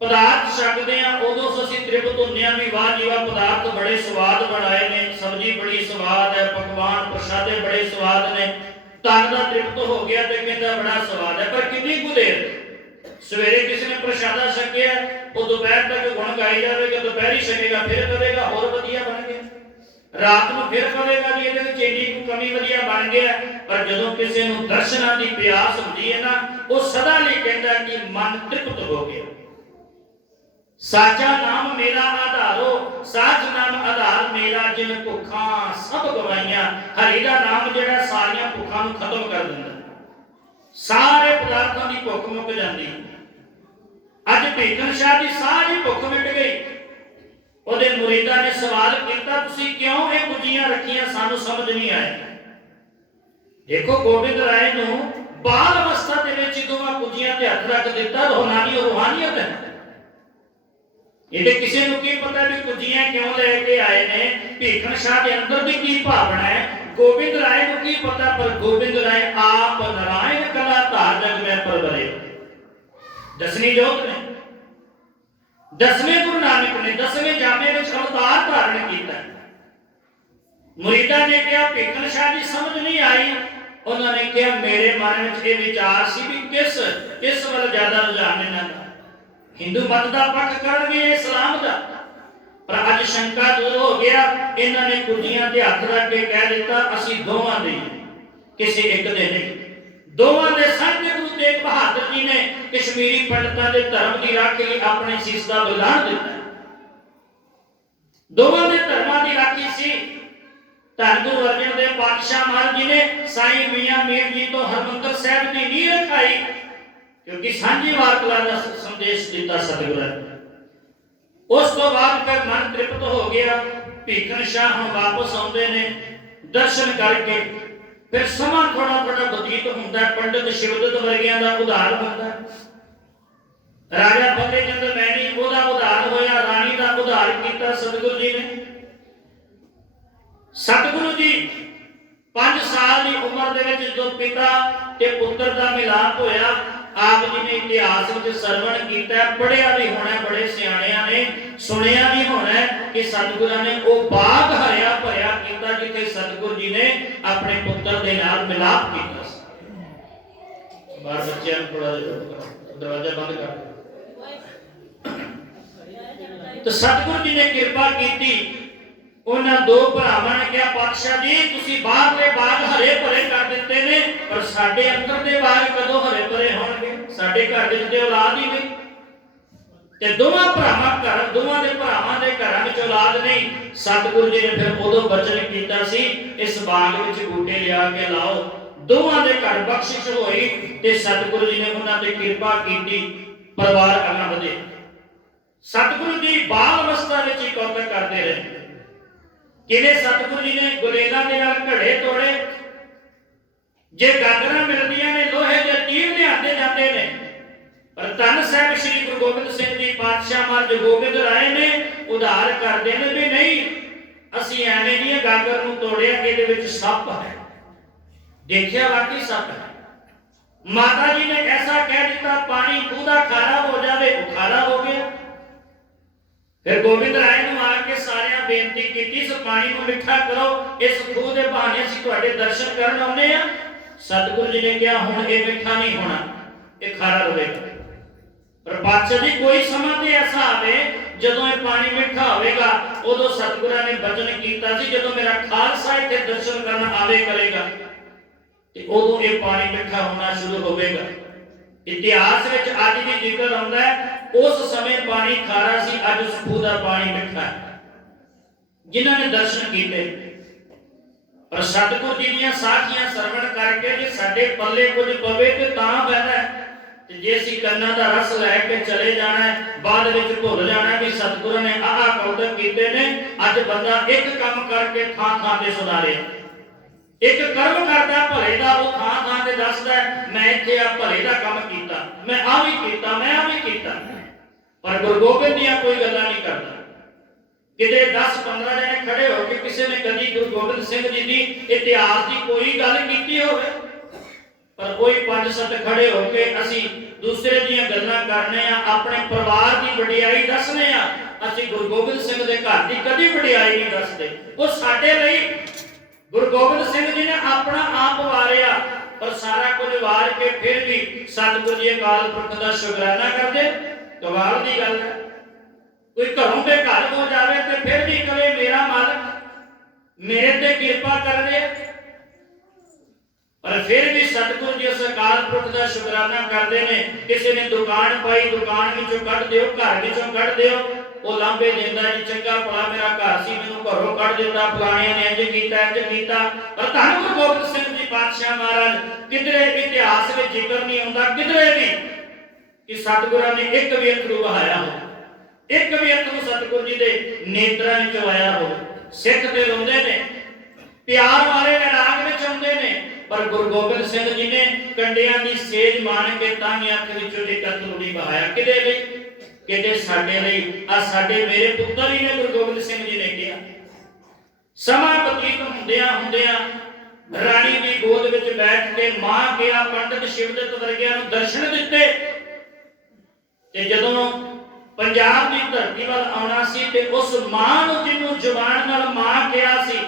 पदार्थ छकदे हां उदों असीं तृप्त हुंदे हां भी वाह जी वाह पदार्थ बड़े स्वाद बनाए ने, सब्जी बड़ी स्वाद है, पकवान प्रसादे बड़े स्वाद ने, तन दा तृप्त हो गया ते कहंदा बड़ा स्वाद है। पर कितनी कुछ देर सवेरे किसी ने प्रसादा छकिया वो दोपहर तक गुण गाई जाएगा, दोपहर ही छकेगा फिर कहेगा होर वधिया बन गया, रात को फिर कहेगा जी ये चीनी को कमी वधिया बन गया। पर जदों किसी नूं दर्शनां दी प्यास हुंदी है ना, वो सदा लई कहंदा कि मन तृप्त हो गया। साचा नाम मेरा आधारो, साच नाम आधार मेरा, जिन भुखा सब गवाइयां। हरि दा नाम जेड़ा सारियां भुखां नूं खत्म कर दिंदा, सारे पदार्थां दी भुख मुक जांदी। अज भीखन शाह दी सारी भुख मिट गई। ओदे मुरीदां ने सवाल किया तुसीं क्यों ये कुजियां रखियां, सानू समझ नहीं आया। देखो गोबिंद राय नूं बाल अवस्था दे विच दोवां कुजियां ते हथ रख दिता, रूहानियत है। ये किसी को की पता भी कुजियां क्यों लेके आए ने, भीखन शाह के अंदर भी की भावना है, गोबिंद राय को की पता। पर गोबिंद राय आप नारायण कला धार जग में परवरे। 10वीं जोत ने, 10वें गुरु नानक ने 10वें जामे में अवतार धारण किया। मुरीदा ने कहा भीखन शाह जी समझ नहीं आई। उन्होंने कहा मेरे मन में ये विचार सी भी किस वाल ज्यादा रुझान इन्हां दा, हिंदू मत का पक्ष करनगे इस्लाम का। पर अज शंका दूर हो गया। इन्होंने कुजियां ते हथ रख के कह दिता असीं दोवां दे, किसी एक दे नहीं। दोवां दे साडे गुरु तेग बहादुर जी ने कश्मीरी पंडितां दे धर्म की राखी लई अपने सीस दा बलिदान दिता। दोवां दे धर्मां दी राखी सी। धन गुरु अर्जन देव पातशाह महाराज जी ने साईं मियां मीर जी तो हरमंदिर साहिब की नींह रखाई, क्योंकि सांझी वार्ता का संदेश दिता सतगुरु ने। उस तो बाद फिर मन तृप्त हो गया। भीखन शाह हम वापस आते ने दर्शन करके, फिर समा थोड़ा थोड़ा बतीत होता है। पंडित शिवदत्त वर्गियां का उधार होता है, राजा फतेह चंद मैनी ओदा उधार होया, रानी का उधार किया सतगुरु जी ने। सतगुरु जी 5 साल की उम्र दे विच जो पिता ते पुत्र का मिलाप होया, आप जी ने इतिहास में सरवण किया, पढ़िया भी होना, बड़े सियाणियां ने सुनिया भी होना कि सतगुरु ने वो बाग हरिया भरिया किया जिथे सतगुरु जी ने अपने पुत्र के नाल मिलाप किया। बार बच्चों थोड़ा दरवाजा बंद कर। तो सतगुरु जी ने कृपा की। उन्हां 2 भरावां ने कहा पातशाह जी तुसीं बाहरले बाग हरे भरे कर दिते ने, पर साडे अंदर दे बाग कदों हरे भरे होणगे, साडे घर विच ते औलाद ही नहीं। ते दोवां भरावां घर, दोवां दे भरावां दे घरां विच औलाद नहीं। सतगुरु जी ने फिर उदों बचन कीता सी इस बाग विच बूटे लिया के लाओ। दोवां दे घर बख्शिश होई ते सतगुरु जी ने उन्हां ते कृपा कीती, परिवार अगां वधे। सतगुरु जी बाल अवस्था विच ही कौतक करदे रहे। जिन्हें सतगुरु जी ने गुलेला के नाल घड़े तोड़े, जे गागरां मिलदियां ने लोहे दे तीर लिआंदे जांदे ने। पर धन साहिब श्री गुरु गोबिंद सिंह जी पातशाह महाराज गोबिंद राय ने उधार करदे ने भी नहीं, असीं एवें नहीं गागर नूं तोड़िया, इहदे विच सप है। देखिया वाकई सप है। माता जी ने ऐसा कह दिता पानी खूह दा खारा हो जावे, वो खारा हो गया। फिर गोबिंद राय ने आके सारियां बेनती की इस पानी को मिठा करो, इस खूह के बहाने असीं तुहाडे दर्शन करन आउंदे आ। सतगुरु जी ने कहा हुण ये मिठा नहीं होना, ये खारा रहेगा। पर पातशाह जी कोई समा ते ऐसा आवे जदों ये पानी मिठा होवेगा, उदों सतगुरां ने वचन कीता सी जदों मेरा खालसा इत्थे दर्शन करन आवे करेगा ते उदों ये पानी मिठा होना शुरू होवेगा। इतिहास विच अज भी जिक्र आउंदा है उस समय पानी खारा सी, अज उस खूह दा पानी मिठा है। जिन्हां ने दर्शन कीते पर सतगुरु जी दीयां साखियां सरवण करके जे साडे पल्ले कुछ पवे ते तां फायदा है। ਤੇ ਜੇ ਅਸੀਂ ਕੰਨਾਂ ਦਾ ਰਸ ਲੈ ਕੇ ਚਲੇ ਜਾਣਾ ਬਾਅਦ ਵਿੱਚ ਭੁੱਲ ਜਾਣਾ ਵੀ ਸਤਿਗੁਰਾਂ ਨੇ ਆਹ ਕੌਤਕ ਕੀਤੇ ਨੇ। ਅੱਜ ਬੰਦਾ ਇੱਕ ਕੰਮ ਕਰਕੇ ਥਾਂ ਥਾਂ ਤੇ ਸੁਧਾਰੇ, ਇੱਕ ਕਰਮ ਕਰਦਾ ਭਲੇ ਦਾ, ਉਹ ਥਾਂ ਥਾਂ ਤੇ ਦੱਸਦਾ ਮੈਂ ਇੱਥੇ ਆ ਭਲੇ ਦਾ ਕੰਮ ਕੀਤਾ, ਮੈਂ ਆ ਵੀ ਕੀਤਾ, ਮੈਂ ਆ ਵੀ ਕੀਤਾ। ਪਰ ਗੁਰੂ ਗੋਬਿੰਦ ਦੀਆਂ ਕੋਈ ਗੱਲਾਂ ਨਹੀਂ ਕਰਦਾ। ਕਿਤੇ 10-15 ਜਣੇ ਖੜੇ ਹੋ ਕੇ ਕਿਸੇ ਨੇ ਕਦੀ ਗੁਰੂ ਗੋਬਿੰਦ ਸਿੰਘ ਜੀ ਦੀ ਇਤਿਹਾਸ ਦੀ ਕੋਈ ਗੱਲ ਕੀਤੀ ਹੋਵੇ, ਪਰ ਕੋਈ 5-7 ਖੜੇ ਹੋ ਕੇ ਅਸੀਂ ਦੂਸਰੇ ਦੀਆਂ ਗੱਲਾਂ ਕਰਨੇ ਆ, ਆਪਣੇ ਪਰਿਵਾਰ ਦੀ ਵਡਿਆਈ ਦੱਸਨੇ ਆ। ਅਸੀਂ ਗੁਰੂ ਗੋਬਿੰਦ ਸਿੰਘ ਦੇ ਘਰ ਦੀ ਕਦੀ ਵਡਿਆਈ ਨਹੀਂ ਦੱਸਦੇ। ਉਹ ਸਾਡੇ ਲਈ ਗੁਰੂ ਗੋਬਿੰਦ ਸਿੰਘ ਜੀ ਨੇ ਆਪਣਾ ਆਪ ਵਾਰਿਆ, ਪਰ ਸਾਰਾ ਕੁਝ ਵਾਰ ਕੇ ਫਿਰ ਵੀ ਸਤਿਗੁਰੂ ਜੀ ਅਕਾਲ ਪੁਰਖ ਦਾ ਸ਼ੁਕਰਾਨਾ ਕਰਦੇ। ਕਮਾਲ ਦੀ ਗੱਲ ਹੈ। ਕੋਈ ਘਰੋਂ ਦੇ ਘਰ ਹੋ ਜਾਵੇ ਤੇ ਫਿਰ ਵੀ ਕਹੇ ਮੇਰਾ ਮਾਲਕ ਮੇਰੇ ਤੇ ਕਿਰਪਾ ਕਰ ਦੇ, ਪਰ ਫਿਰ ਵੀ ਸਤਿਗੁਰੂ ਜੀ ਉਸ ਅਕਾਲ ਪੁਰਖ ਦਾ ਸ਼ੁਕਰਾਨਾ ਕਰਦੇ ਨੇ। ਕਿਸੇ ਨੇ ਦੁਕਾਨ ਪਾਈ, ਦੁਕਾਨ ਵਿੱਚੋਂ ਕੱਢ ਦਿਓ, ਘਰ ਵਿੱਚੋਂ ਕੱਢ ਦਿਓ, ਉਹ ਲਾਂਭੇ ਦਿੰਦਾ ਜੀ ਚੰਗਾ ਭਲਾ ਮੇਰਾ ਘਰ ਸੀ, ਮੈਨੂੰ ਘਰੋਂ ਕੱਢ ਦਿੱਤਾ, ਫਲਾਣਿਆਂ ਨੇ ਇੰਜ ਕੀਤਾ, ਇੰਜ ਕੀਤਾ। ਪਰ ਧੰਨ ਗੁਰੂ ਗੋਬਿੰਦ ਸਿੰਘ ਜੀ ਪਾਤਸ਼ਾਹ ਮਹਾਰਾਜ ਕਿਧਰੇ ਇਤਿਹਾਸ ਵਿੱਚ ਜ਼ਿਕਰ ਨਹੀਂ ਆਉਂਦਾ, ਕਿਧਰੇ ਵੀ ਕਿ ਸਤਿਗੁਰਾਂ ਨੇ ਇੱਕ ਵੀ ਅੱਥਰੂ ਵਹਾਇਆ ਹੋ, ਇੱਕ ਵੀ ਅੱਥਰੂ ਸਤਿਗੁਰੂ ਜੀ ਦੇ ਨੇਤਰਾਂ ਵਿੱਚੋਂ ਆਇਆ ਹੋ। ਸਿੱਖ ਤੇ ਰੋਂਦੇ ਨੇ, ਪਿਆਰ ਵਾਲੇ ਨੇ ਰਾਗ ਵਿੱਚ ਆਉਂਦੇ ਨੇ, ਪਰ ਗੁਰੂ ਗੋਬਿੰਦ ਸਿੰਘ ਜੀ ਨੇ ਕੰਡਿਆਂ ਦੀ ਸੇਜ ਮਾਣ ਕੇ ਤਾਂ ਹੀ ਅੱਖ ਵਿੱਚੋਂ ਇੱਕ ਅੱਥਰੂ ਨਹੀਂ ਵਹਾਇਆ। ਕਿਹਦੇ ਲਈ? ਕਿਤੇ ਸਾਡੇ ਲਈ। ਆ ਸਾਡੇ ਮੇਰੇ ਪੁੱਤਰ ਹੀ ਨੇ, ਗੁਰੂ ਗੋਬਿੰਦ ਸਿੰਘ ਜੀ ਨੇ ਕਿਹਾ। ਸਮਾਂ ਬਤੀਤ ਹੁੰਦਿਆਂ ਹੁੰਦਿਆਂ ਰਾਣੀ ਦੀ ਗੋਦ ਵਿੱਚ ਬੈਠ ਕੇ ਮਾਂ ਕਿਹਾ ਪੰਡਿਤ ਸ਼ਿਵਦੱਤ ਵਰਗਿਆਂ ਨੂੰ ਦਰਸ਼ਨ ਦਿੱਤੇ। ਤੇ ਜਦੋਂ ਪੰਜਾਬ ਦੀ ਧਰਤੀ ਵੱਲ ਆਉਣਾ ਸੀ ਤੇ ਉਸ ਮਾਂ ਨੂੰ ਜਿਹਨੂੰ ਜ਼ੁਬਾਨ ਨਾਲ ਮਾਂ ਕਿਹਾ ਸੀ,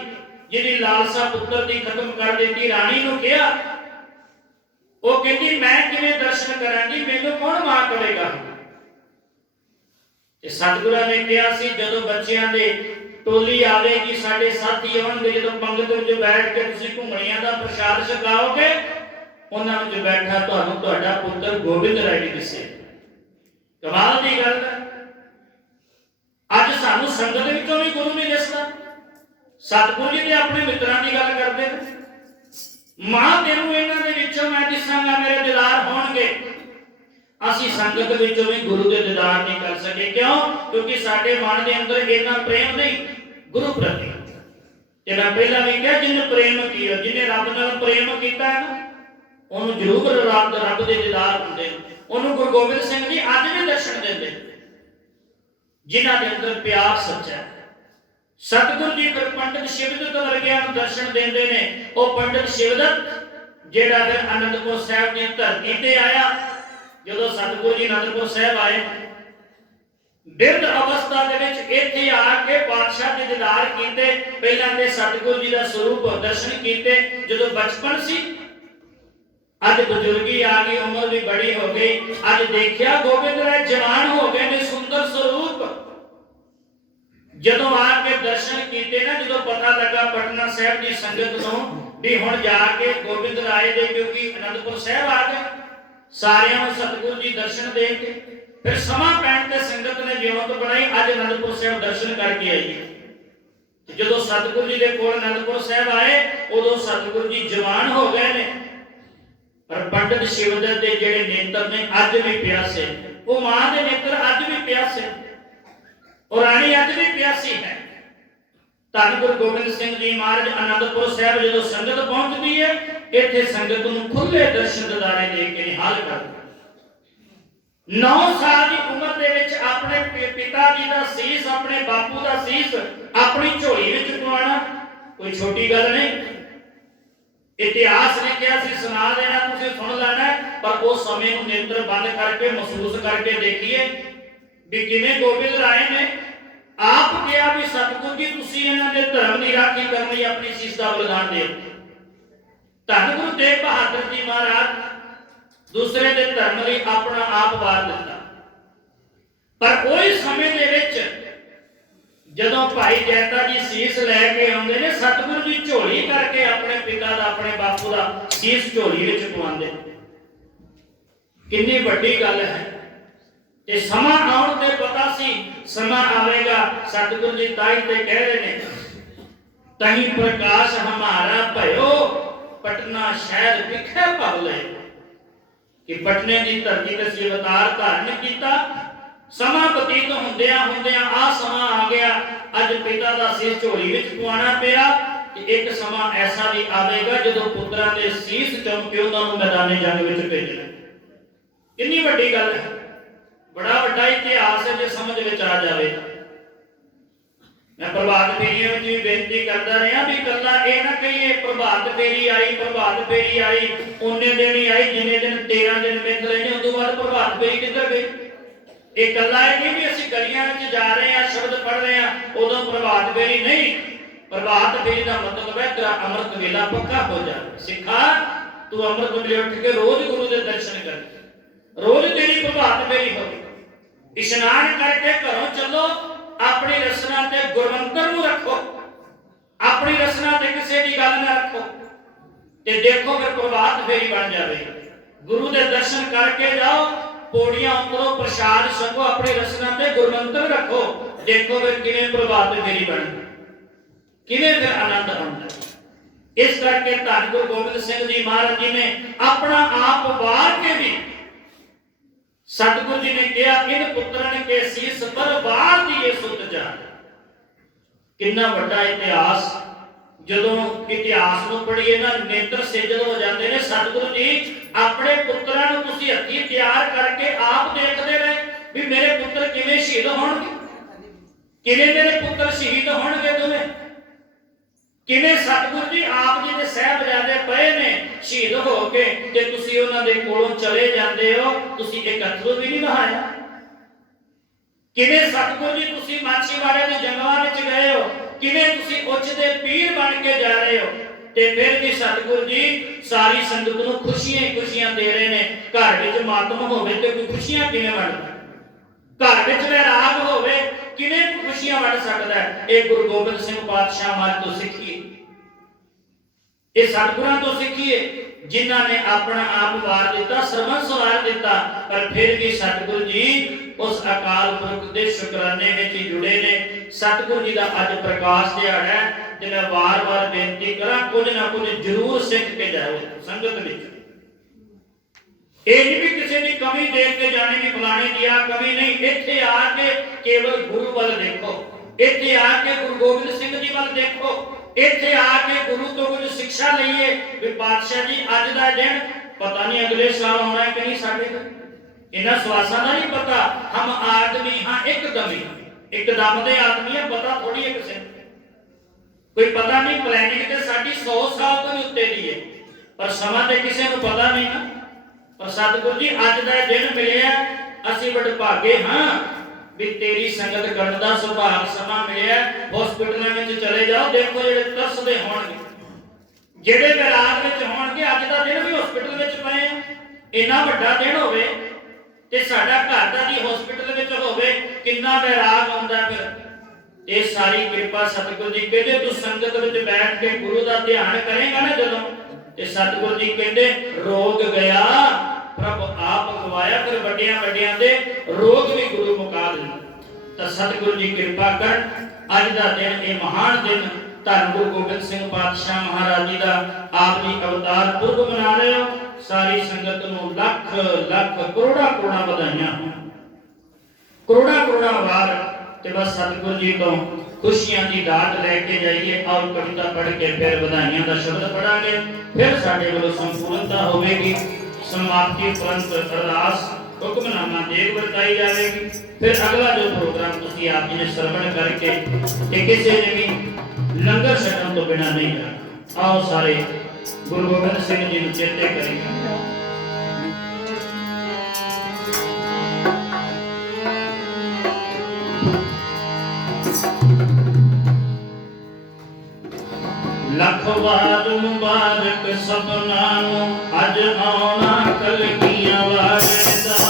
ਜਿਹਦੀ ਲਾਲਸਾ ਪੁੱਤਰ ਦੀ ਖਤਮ ਕਰ ਦਿੱਤੀ, ਰਾਣੀ ਨੂੰ ਕਿਹਾ, ਉਹ ਕਹਿੰਦੀ ਮੈਂ ਕਿਵੇਂ ਦਰਸ਼ਨ ਕਰਾਂਗੀ, ਮੈਨੂੰ ਕੌਣ ਮਾਂ ਕਰੇਗਾ। ਤੇ ਸਤਿਗੁਰਾਂ ਨੇ ਕਿਹਾ ਸੀ ਜਦੋਂ ਬੱਚਿਆਂ ਦੇ ਟੋਲੀ ਆਵੇਗੀ, ਸਾਡੇ ਸਾਥੀ ਆਉਣਗੇ, ਜਦੋਂ ਪੰਗਤ ਵਿੱਚ ਬੈਠ ਕੇ ਤੁਸੀਂ ਘੁੰਮਣੀਆਂ ਦਾ ਪ੍ਰਸ਼ਾਦ ਛਕਾਓਗੇ, ਉਹਨਾਂ ਵਿੱਚ ਬੈਠਾ ਤੁਹਾਨੂੰ ਤੁਹਾਡਾ ਪੁੱਤਰ ਗੋਬਿੰਦ ਰਾਏ ਦਿਸੇ। ਕਮਾਲ ਦੀ ਗੱਲ ਹੈ। ਅੱਜ ਸਾਨੂੰ ਸੰਗਤ ਵਿੱਚੋਂ ਵੀ ਗੁਰੂ ਨਹੀਂ ਦਿਸਦਾ। ਸਤਿਗੁਰੂ ਜੀ ਤੇ ਆਪਣੇ ਮਿੱਤਰਾਂ ਦੀ ਗੱਲ ਕਰਦੇ ਨੇ, ਮਾਂ ਤੈਨੂੰ ਇਹਨਾਂ ਦੇ ਵਿੱਚੋਂ ਮੈਂ ਦਿਸਾਂਗਾ, ਮੇਰੇ ਦੀਦਾਰ ਹੋਣਗੇ। ਅਸੀਂ ਸੰਗਤ ਵਿੱਚੋਂ ਵੀ ਗੁਰੂ ਦੇ ਦੀਦਾਰ ਨਹੀਂ ਕਰ ਸਕੇ। ਕਿਉਂ? ਕਿਉਂਕਿ ਸਾਡੇ ਮਨ ਦੇ ਅੰਦਰ ਇੰਨਾ ਪ੍ਰੇਮ ਨਹੀਂ ਗੁਰੂ ਪ੍ਰਤੀ। ਤੇ ਮੈਂ ਪਹਿਲਾਂ ਵੀ ਕਿਹਾ, ਜਿਹਨੇ ਪ੍ਰੇਮ ਕੀਤਾ, ਜਿਹਨੇ ਰੱਬ ਨਾਲ ਪ੍ਰੇਮ ਕੀਤਾ ਹੈ ਨਾ, ਉਹਨੂੰ ਜ਼ਰੂਰ ਰੱਬ ਦੇ ਦੀਦਾਰ ਹੁੰਦੇ ਨੇ। ਉਹਨੂੰ ਗੁਰੂ ਗੋਬਿੰਦ ਸਿੰਘ ਜੀ ਅੱਜ ਵੀ ਦਰਸ਼ਨ ਦਿੰਦੇ, ਜਿਨ੍ਹਾਂ ਦੇ ਅੰਦਰ ਪਿਆਰ ਸੱਚਾ ਹੈ। ਸਤਿਗੁਰੂ ਜੀ ਫਿਰ ਪੰਡਿਤ ਸ਼ਿਵਦੱਤ ਵਰਗਿਆਂ ਨੂੰ ਦਰਸ਼ਨ ਦਿੰਦੇ ਨੇ। ਉਹ ਪੰਡਿਤ ਸ਼ਿਵਦੱਤ ਜਿਹੜਾ ਫਿਰ ਅਨੰਦਪੁਰ ਸਾਹਿਬ ਦੀ ਧਰਤੀ ਤੇ ਆਇਆ। ਜਦੋਂ ਸਤਿਗੁਰੂ ਜੀ ਅਨੰਦਪੁਰ ਸਾਹਿਬ ਆਏ, ਬਿਰਧ ਅਵਸਥਾ ਦੇ ਵਿੱਚ ਇੱਥੇ ਆ ਕੇ ਬਾਦਸ਼ਾਹ ਦੇ ਦੀਦਾਰ ਕੀਤੇ। ਪਹਿਲਾਂ ਤੇ ਸਤਿਗੁਰੂ ਜੀ ਦਾ ਸਰੂਪ ਦਰਸ਼ਨ ਕੀਤੇ ਜਦੋਂ ਬਚਪਨ ਸੀ। ਅੱਜ ਬਜ਼ੁਰਗੀ ਆ ਗਈ, ਉਮਰ ਵੀ ਬੜੀ ਹੋ ਗਈ। ਅੱਜ ਦੇਖਿਆ ਗੋਬਿੰਦ ਰਾਏ ਜਵਾਨ ਹੋ ਗਏ ਨੇ, ਸੁੰਦਰ ਸਰੂਪ। ਜਦੋਂ ਆ ਕੇ ਦਰਸ਼ਨ ਕੀਤੇ ਨਾ, ਜਦੋਂ ਪਤਾ ਲੱਗਾ ਪਟਨਾ ਸਾਹਿਬ ਦੀ ਸੰਗਤ ਨੂੰ ਵੀ ਹੁਣ ਜਾ ਕੇ ਗੋਬਿੰਦ ਰਾਏ ਦੇ, ਕਿਉਂਕਿ ਅਨੰਦਪੁਰ ਸਾਹਿਬ ਆ ਗਏ, ਸਾਰਿਆਂ ਨੂੰ ਸਤਿਗੁਰੂ ਜੀ ਦਰਸ਼ਨ ਦੇ ਕੇ ਫਿਰ ਸਮਾਂ ਪੈਣ ਤੇ ਸੰਗਤ ਨੇ ਜਿਉਂਤ ਬਣਾਈ। ਅੱਜ ਅਨੰਦਪੁਰ ਸਾਹਿਬ ਦਰਸ਼ਨ ਕਰਕੇ ਆਈਏ। ਜਦੋਂ ਸਤਿਗੁਰੂ ਜੀ ਦੇ ਕੋਲ ਅਨੰਦਪੁਰ ਸਾਹਿਬ ਆਏ, ਉਦੋਂ ਸਤਿਗੁਰੂ ਜੀ ਜਵਾਨ ਹੋ ਗਏ ਨੇ, ਪਰ ਪੰਡਿਤ ਸ਼ਿਵਦੱਤ ਦੇ ਜਿਹੜੇ ਨੇਤਰ ਨੇ ਅੱਜ ਵੀ ਪਿਆਸੇ। ਉਹ ਮਾਂ ਦੇ ਨੇਤਰ ਅੱਜ ਵੀ ਪਿਆਸੇ, ਉਹ ਰਾਣੀ ਅੱਜ ਵੀ ਪਿਆਸੀ ਹੈ। ਧੰਨ ਗੁਰੂ ਗੋਬਿੰਦ ਸਿੰਘ ਜੀ ਮਹਾਰਾਜ ਅਨੰਦਪੁਰ ਸਾਹਿਬ ਜਦੋਂ ਸੰਗਤ ਪਹੁੰਚਦੀ ਹੈ, ਇੱਥੇ ਸੰਗਤ ਨੂੰ ਖੁੱਲੇ ਦਰਸ਼ਨ ਦਿਦਾਰੇ ਦੇ ਕੇ ਨਿਹਾਲ ਕਰਦੇ। 9 ਸਾਲ ਦੀ ਉਮਰ ਦੇ ਵਿੱਚ ਆਪਣੇ ਪਿਤਾ ਜੀ ਦਾ ਸੀਸ, ਆਪਣੇ ਬਾਪੂ ਦਾ ਸੀਸ ਆਪਣੀ ਝੋਲੀ ਵਿੱਚ ਪਵਾਉਣਾ ਕੋਈ ਛੋਟੀ ਗੱਲ ਨਹੀਂ। ਇਤਿਹਾਸ ਲਿਖਿਆ ਸੀ, ਸੁਣਾ ਦੇਣਾ, ਤੁਸੀਂ ਸੁਣ ਲੈਣਾ। ਪਰ ਉਸ ਸਮੇਂ ਨੂੰ ਨੇਤਰ ਬੰਦ ਕਰਕੇ ਮਹਿਸੂਸ ਕਰਕੇ ਦੇਖੀਏ ਵੀ ਕਿਵੇਂ ਗੋਬਿੰਦ ਰਾਏ ਨੇ ਆਪ ਕਿਹਾ ਵੀ ਸਤਿਗੁਰੂ ਜੀ ਤੁਸੀਂ ਇਹਨਾਂ ਦੇ ਧਰਮ ਦੀ ਰਾਖੀ ਕਰਨ ਲਈ ਆਪਣੀ ਸੀਸ ਦਾ ਬਲਿਦਾਨ ਦਿਓ। ਧੰਨ ਗੁਰੂ ਤੇਗ ਬਹਾਦਰ ਜੀ ਮਹਾਰਾਜ ਦੂਸਰੇ ਦੇ ਧਰਮ ਲਈ ਆਪਣਾ ਆਪ ਵਾਰ ਦਿੱਤਾ। ਪਰ ਉਸ ਸਮੇਂ ਦੇ ਵਿੱਚ ਜਦੋਂ ਭਾਈ ਜੈਤਾ ਜੀ ਸੀਸ ਲੈ ਕੇ ਆਉਂਦੇ ਨੇ, ਸਤਿਗੁਰੂ ਜੀ ਝੋਲੀ ਕਰਕੇ ਆਪਣੇ ਪਿਤਾ ਦਾ, ਆਪਣੇ ਬਾਪੂ ਦਾ ਸੀਸ ਝੋਲੀ ਵਿੱਚ ਪਵਾਉਂਦੇ। ਕਿੰਨੀ ਵੱਡੀ ਗੱਲ ਹੈ। ਤੇ ਸਮਾਂ ਆਉਣ ਤੇ ਪਤਾ ਸੀ ਸਮਾਂ ਆਵੇਗਾ। ਸਤਿਗੁਰੂ ਜੀ ਤਾਈ ਤੇ ਕਹਿ ਰਹੇ ਨੇ, ਤਹੀਂ ਪ੍ਰਕਾਸ਼ ਹਮਾਰਾ ਭਇਓ, ਪਟਨਾ ਸ਼ਹਿਰ ਵਿਖੇ ਭਵਲੇ। कि पटने की धरती ते सी अवतार धारण किया। समा बतीत होंदियां होंदियां आ समा आ गया, अज पिता का शीश झोली विच पवाना पिया। एक समा ऐसा भी आवेगा जदों पुत्रां दे शीश चुम के उन्हां नूं मैदाने जंग विच भेजना। कितनी वड्डी गल है, बड़ा वड्डा इतिहास है जो समझ विच आ जाए। मैं प्रभात फेरियों में भी बेनती करता रहा भी कला ये ना कहिए प्रभात फेरी आई, प्रभात फेरी आई उन्ने दिन ही आई जिन्ने दिन 13 दिन मिथ लेने, उस बाद प्रभात फेरी किधर गई। ये कला है नहीं भी असं गलियां में जा रहे हैं शब्द पढ़ रहे हैं उदों प्रभात फेरी नहीं। प्रभात फेरी का मतलब है तेरा अमृत वेला पक्का हो जाए। सिखा तू अमृत वेले उठ के रोज गुरु के दर्शन कर, रोज तेरी प्रभात फेरी हो। इशनान करके घरों चलो, अपनी रसना ते गुरमंतर नूं रखो, अपनी रसना ते किसी की गल ना रखो ते देखो फिर प्रभात फेरी बन जाए। गुरु के दर्शन करके जाओ, पौड़ियां उतरो, प्रसाद छको, अपनी रसना ते गुरमंतर रखो, देखो फिर किवें प्रभात फेरी बन, किवें फिर आनंद आउंदा। इस करके धन गुरु गोबिंद सिंह जी महाराज जी ने अपना आप वार के भी सतगुरु जी ने कहा इन पुत्रन के शीस पर वार दिए सुत जान। कितना बड़ा इतिहास, जदों इतिहास नूं पढ़ीए ना नेत्र सेजल हो जाते हैं। सतगुरु जी अपने पुत्रां नूं तुसीं हत्थी तैयार करके आप देखते रहे भी मेरे पुत्र किवें शहीद होणगे, किवें मेरे पुत्र शहीद होणगे दोवें, किवें सतगुरु जी आप जी दे साहबजादे पए ने शहीद हो के ते तुसीं उन्हां दे कोलों चले जांदे हो, तुसीं एक अथरू भी नहीं बहाया। किवें सतगुरु जी तुसीं माछीवाड़े दे जंगलां विच गए हो, किवें तुसीं उच्च दे पीर बन के जा रहे हो ते फिर भी सतगुरु जी सारी संगत नूं खुशियां खुशियां दे रहे ने। घर विच मातम होवे ते कोई खुशियां किवें वंडदा, घर विच वैराग होवे किवें खुशियां वंड सकदा है। ये गुरु गोबिंद सिंह पातशाह महाराज तो सीखिए, ये सतगुरां तो सीखिए जिन्हां ने अपना आप वार दिता, सरबंस वार दिता, पर फिर भी सतगुरु जी उस अकाल पुरख के शुकराने में ही जुड़े ने। सतगुरु जी का अज प्रकाश दिहाड़ा है ते मैं वार-वार बेनती करा कुछ ना कुछ जरूर सीख के जाओ संगत विच। ये नहीं भी किसी की कमी देख के जाने की फलाने की आ कमी नहीं, इत्थे आके केवल गुरु वाल देखो, इत्थे आके गुरु गोबिंद सिंह जी वाल देखो, इत्थे आके गुरु तो कुछ शिक्षा लईए भी पातशाह जी अज दा दिन पता नहीं अगले साल आना है कि नहीं, साडे इन्हां स्वासां दा नहीं पता। हम आदमी हाँ एकदम दे आदमी है, पता थोड़ी है किसी कोई पता नहीं। प्लैनिंग ते साडी 100 साल तो भी उत्ते दी है पर समा ते किसी को पता नहीं ना। पर सतगुरु जी अज दा दिन मिलिया, असीं वडभागे हाँ भी तेरी संगत करन दा सुभाग समा मिलिया। हॉस्पिटलों में चले जाओ, देखो जेडे तरसदे होणगे, जेडे वैराग विच होणगे, अज दा दिन भी हॉस्पिटल विच पए इन्ना वड्डा दिन होवे ते साडा घर दा जी हॉस्पिटल विच होवे, किन्ना वैराग आउंदा। फिर ये सारी कृपा सतगुरु जी कहते तू संगत विच बैठ के गुरु दा ध्यान करेगा ना जदों, ते सतगुरु जी कहते रोग गया प्रभु आप गवाया, फिर वड्डियां वड्डियां दे रोग भी गुरु मुका दिंदा। तो सतगुरु जी कृपा कर अज दा दिन ये महान दिन धन गुरु गोबिंद सिंह पातशाह महाराज जी का आप जी अवतार पुरब मना रहे हो। सारी संगत नूं लख लख करोड़ा करोड़ा बधाइयां, करोड़ा करोड़ा वार ते बस सतगुरु जी तो खुशियां की दात लैके जाइए। और कविता पढ़ के फिर बधाइयां का शब्द पढ़ांगे, फिर साडे वल्लों संपूर्णता होवेगी। समाप्ति उपरंत अरदास हुक्मनामा देव वर्ताई जाएगी। फिर अगला जो प्रोग्राम तुसी आप जी ने श्रवण करके किसी ने भी लंगर छकन तो बिना नहीं करना। आओ सारे गुरु गोबिंद सिंह जी चेते करेंगे। लख वार मुबारक सबना अज आना कलगियां वारेदा।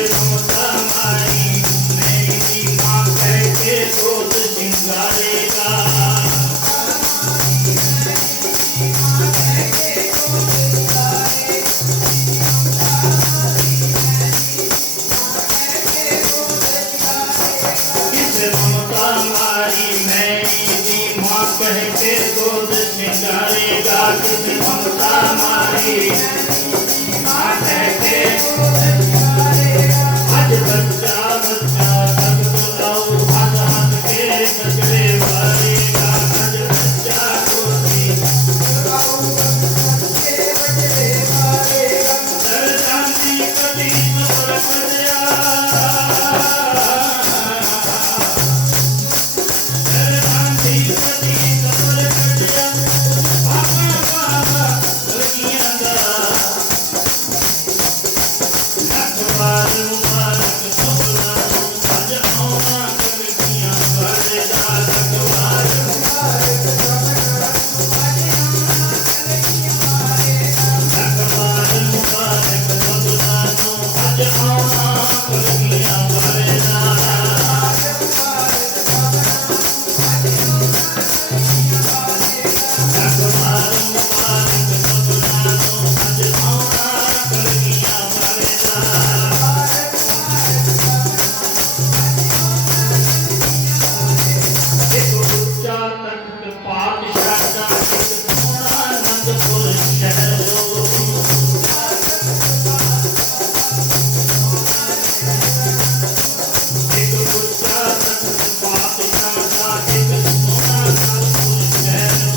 ममता मारी मेरी माँ कह के गोद सिंगारेगा। ममता मारी मेरी माँ कह के गोद सिंगारेगा। किस ममता मारी माँ कह के आज बच्चा बच्चा सब बुलाओ हंस हंस के बजरे वारेगा। आज बच्चा गोदी दर्दानी कदी सबर करया। दर्दानी कदी सबर करया बाबा बाबा लगियां दा लखवार मुबारक सबला अज आउणा कलगियां वालेदा। लखवार मुबारक सबला लखवार मुबारक सबला अज आउणा कलगियां वालेदा। लखवार मुबारक सबला अज आउणा कलगियां वालेदा। एक ਉੱਚਾ ਤਖਤ ਪਾਤਸ਼ਾਹ ਦਾ ਇੱਕ ਸੋਹਣਾ ਆਨੰਦਪੁਰ ਸ਼ਹਿਰੋ। ਇੱਕ ਉੱਚਾ ਤਖਤ ਪਾਤਸ਼ਾਹ ਦਾ ਇੱਕ ਸੋਹਣਾ ਆਨੰਦਪੁਰ ਸ਼ਹਿਰੋ।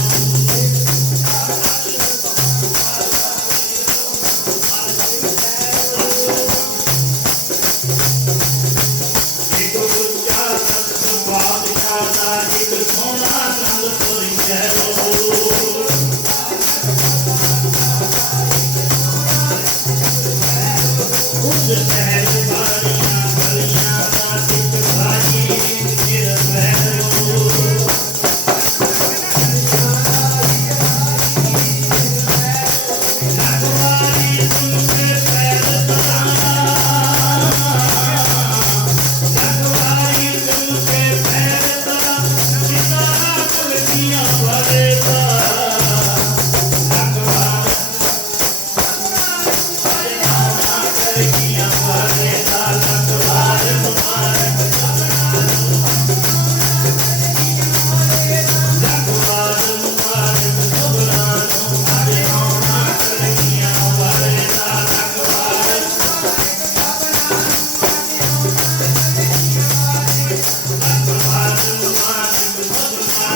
ਇੱਕ ਉੱਚਾ ਤਖਤ ਪਾਤਸ਼ਾਹ ਦਾ ਇੱਕ ਸੋਹਣਾ ਆਨੰਦਪੁਰ ਸ਼ਹਿਰੋ। ਉਸ ਸ਼ਹਿਰ ਵਾਲੀਆਂ ਗਲੀਆਂ ਦਾ ਇੱਕ ਭਾਜੀ ਨਿਰਭੈਰੋ। ਲਖਵਾਰੀ ਸੁਣ ਕੇ ਪੈਰ ਤਰਾਣਾ। लखवारी सुन के पैर तरा सीता कलगियां वालेदा। लखवार आउणा कलगियां वालेदा। लखवार मुबारक सबला लखवार मुबारक सबला अज आउणा कलगियां वालेदा। लखवार लखवार मुबारक सबला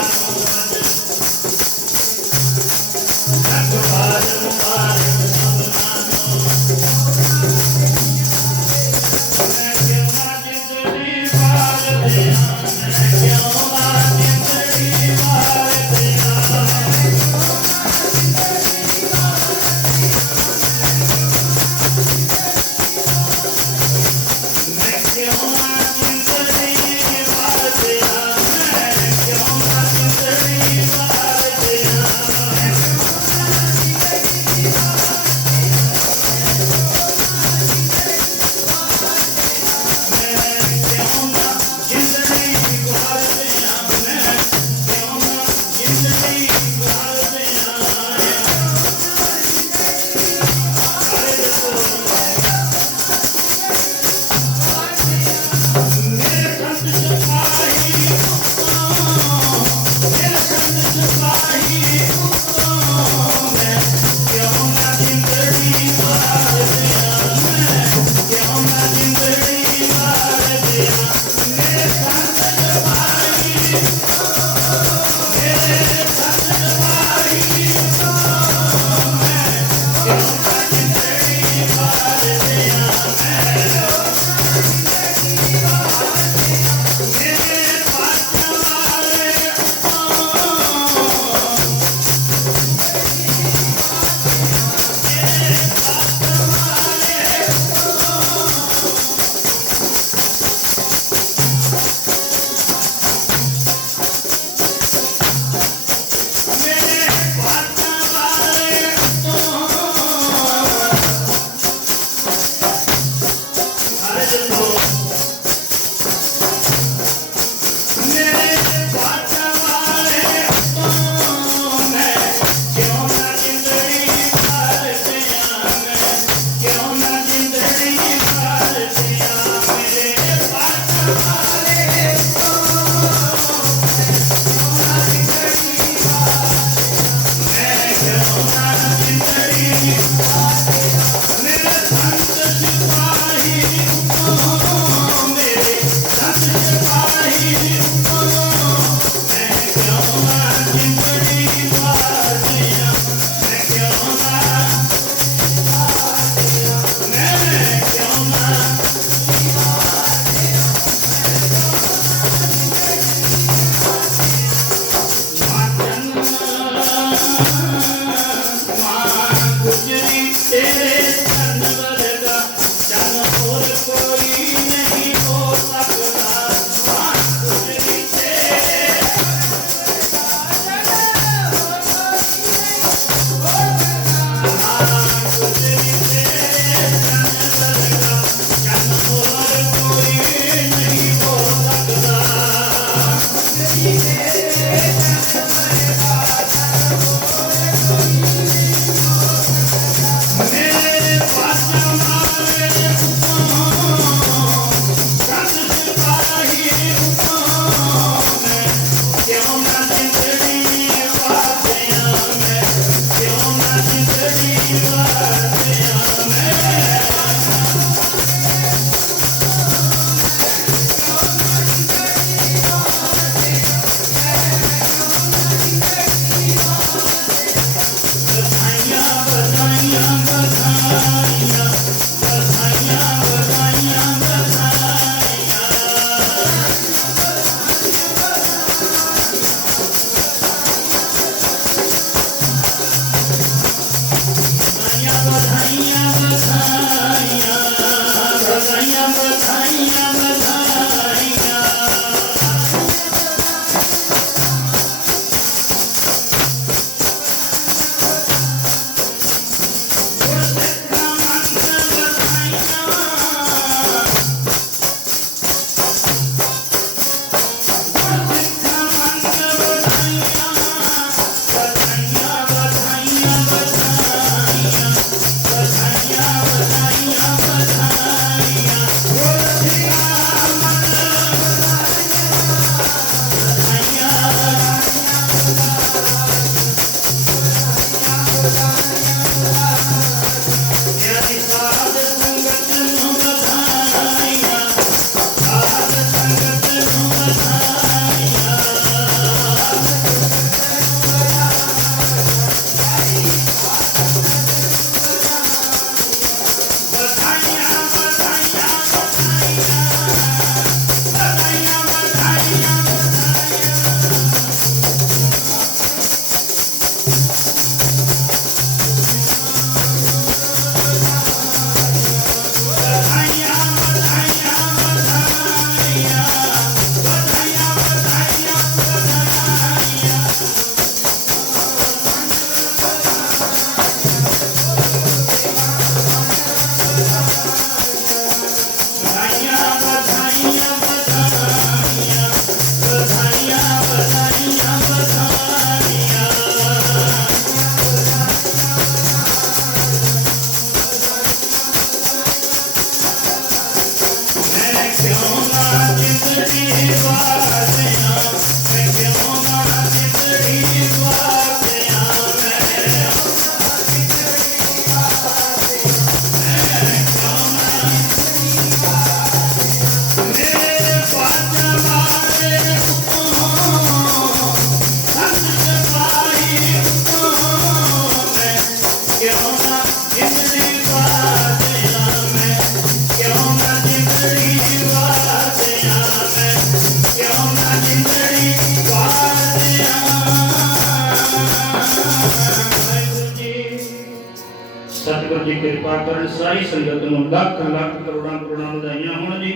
लखवार मुबारक सबला। मैं क्यों ना जिंदड़ी वार दिया। मैं क्यों ना जिंदड़ी वार दिया। मैं क्यों ना जिंदड़ी वार दिया। मैं क्यों ना जिंदड़ी वार दिया। सतगुरु जी कृपा कर सारी संगत नूं लख लख करोड़ां करोड़ां बधाइयां होण जी।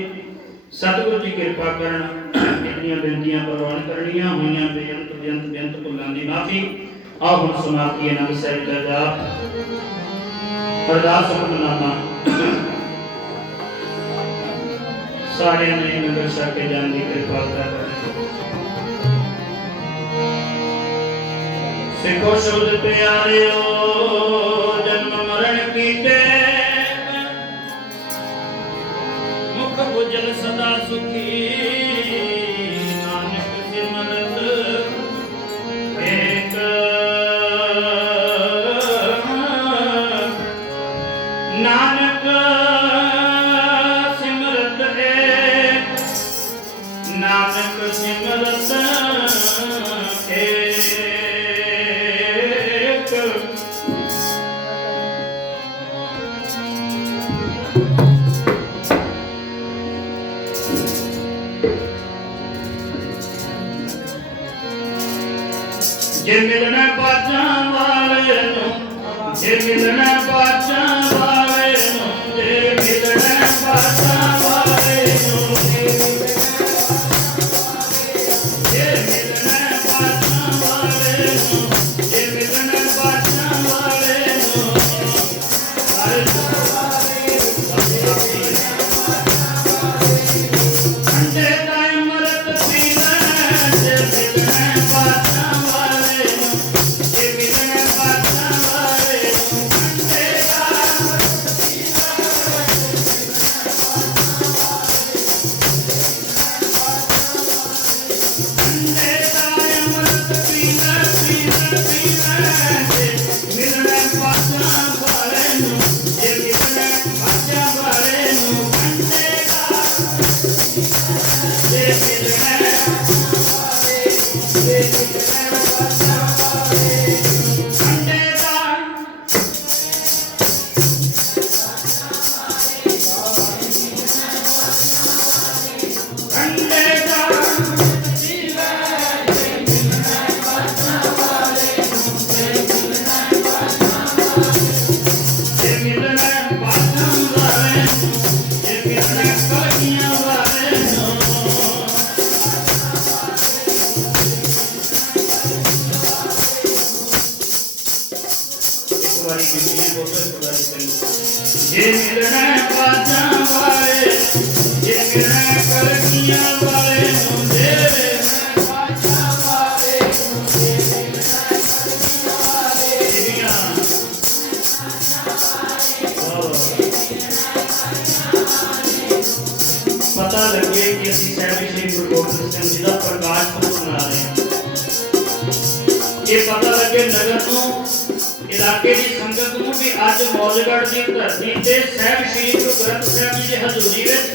सतगुरु जी कृपा करन इतनियां बेनतियां प्रवान करनियां होईयां बेअंत बेअंत बेअंत भुलां दी माफी। आओ हुण समाप्ति आनंद साहिब दा जाप अरदास हुकमनामा सारे ने नगर छक के जाने की कृपालता करें। सिखो शुद्ध प्यारियो जन्म मरण कीते मुख उजल सदा सुखी नानक सिमरत एक नानक सिमरत एक नानक सिमरत एक। जे मिलना बाजा वाले नु जे मिलना बाजा वाले नु जे मिलना बाजा वाले नु जे मिलना बाजा वाले नु जे मिलना बाजा वाले नु हर अंडे का अमृत पीना जे मिलना बाजा वाले नु जे मिलना बाजा वाले नु अंडे का अंडे का अमृत पीना पीना पीना जे मिलना बाजा वाले नु जे मिलना बाजा वाले नु अंडे का जे मिलना अंडे का अंडे का जे मिलना बाजा वाले नु जे मिलना कलियां वाले नु। एक बारी बिजली बोलो एक बारी चलो। जे मिलना बाजा वाले जे मिलना कलियां वाले नु जे मिलना बाजा वाले नु जे मिलना कलियां वाले नु। पता लगे कि ਅਸੀਂ ਸਾਹਿਬ श्री गुरु गोबिंद सिंह जी ਦਾ ਪ੍ਰਕਾਸ਼ ਪੁਰਬ ਮਨਾ ਰਹੇ ਹਾਂ। ਇਹ ਪਤਾ ਲੱਗੇ ਨਗਰ ਨੂੰ ਇਲਾਕੇ ਦੀ ਸੰਗਤ ਨੂੰ ਵੀ ਅੱਜ ਮੌਜਗੜ੍ਹ ਦੀ ਧਰਤੀ ਤੇ ਸਾਹਿਬ श्री गुरु ਗ੍ਰੰਥ ਸਾਹਿਬ ਜੀ ਦੀ ਹਜ਼ੂਰੀ ਵਿੱਚ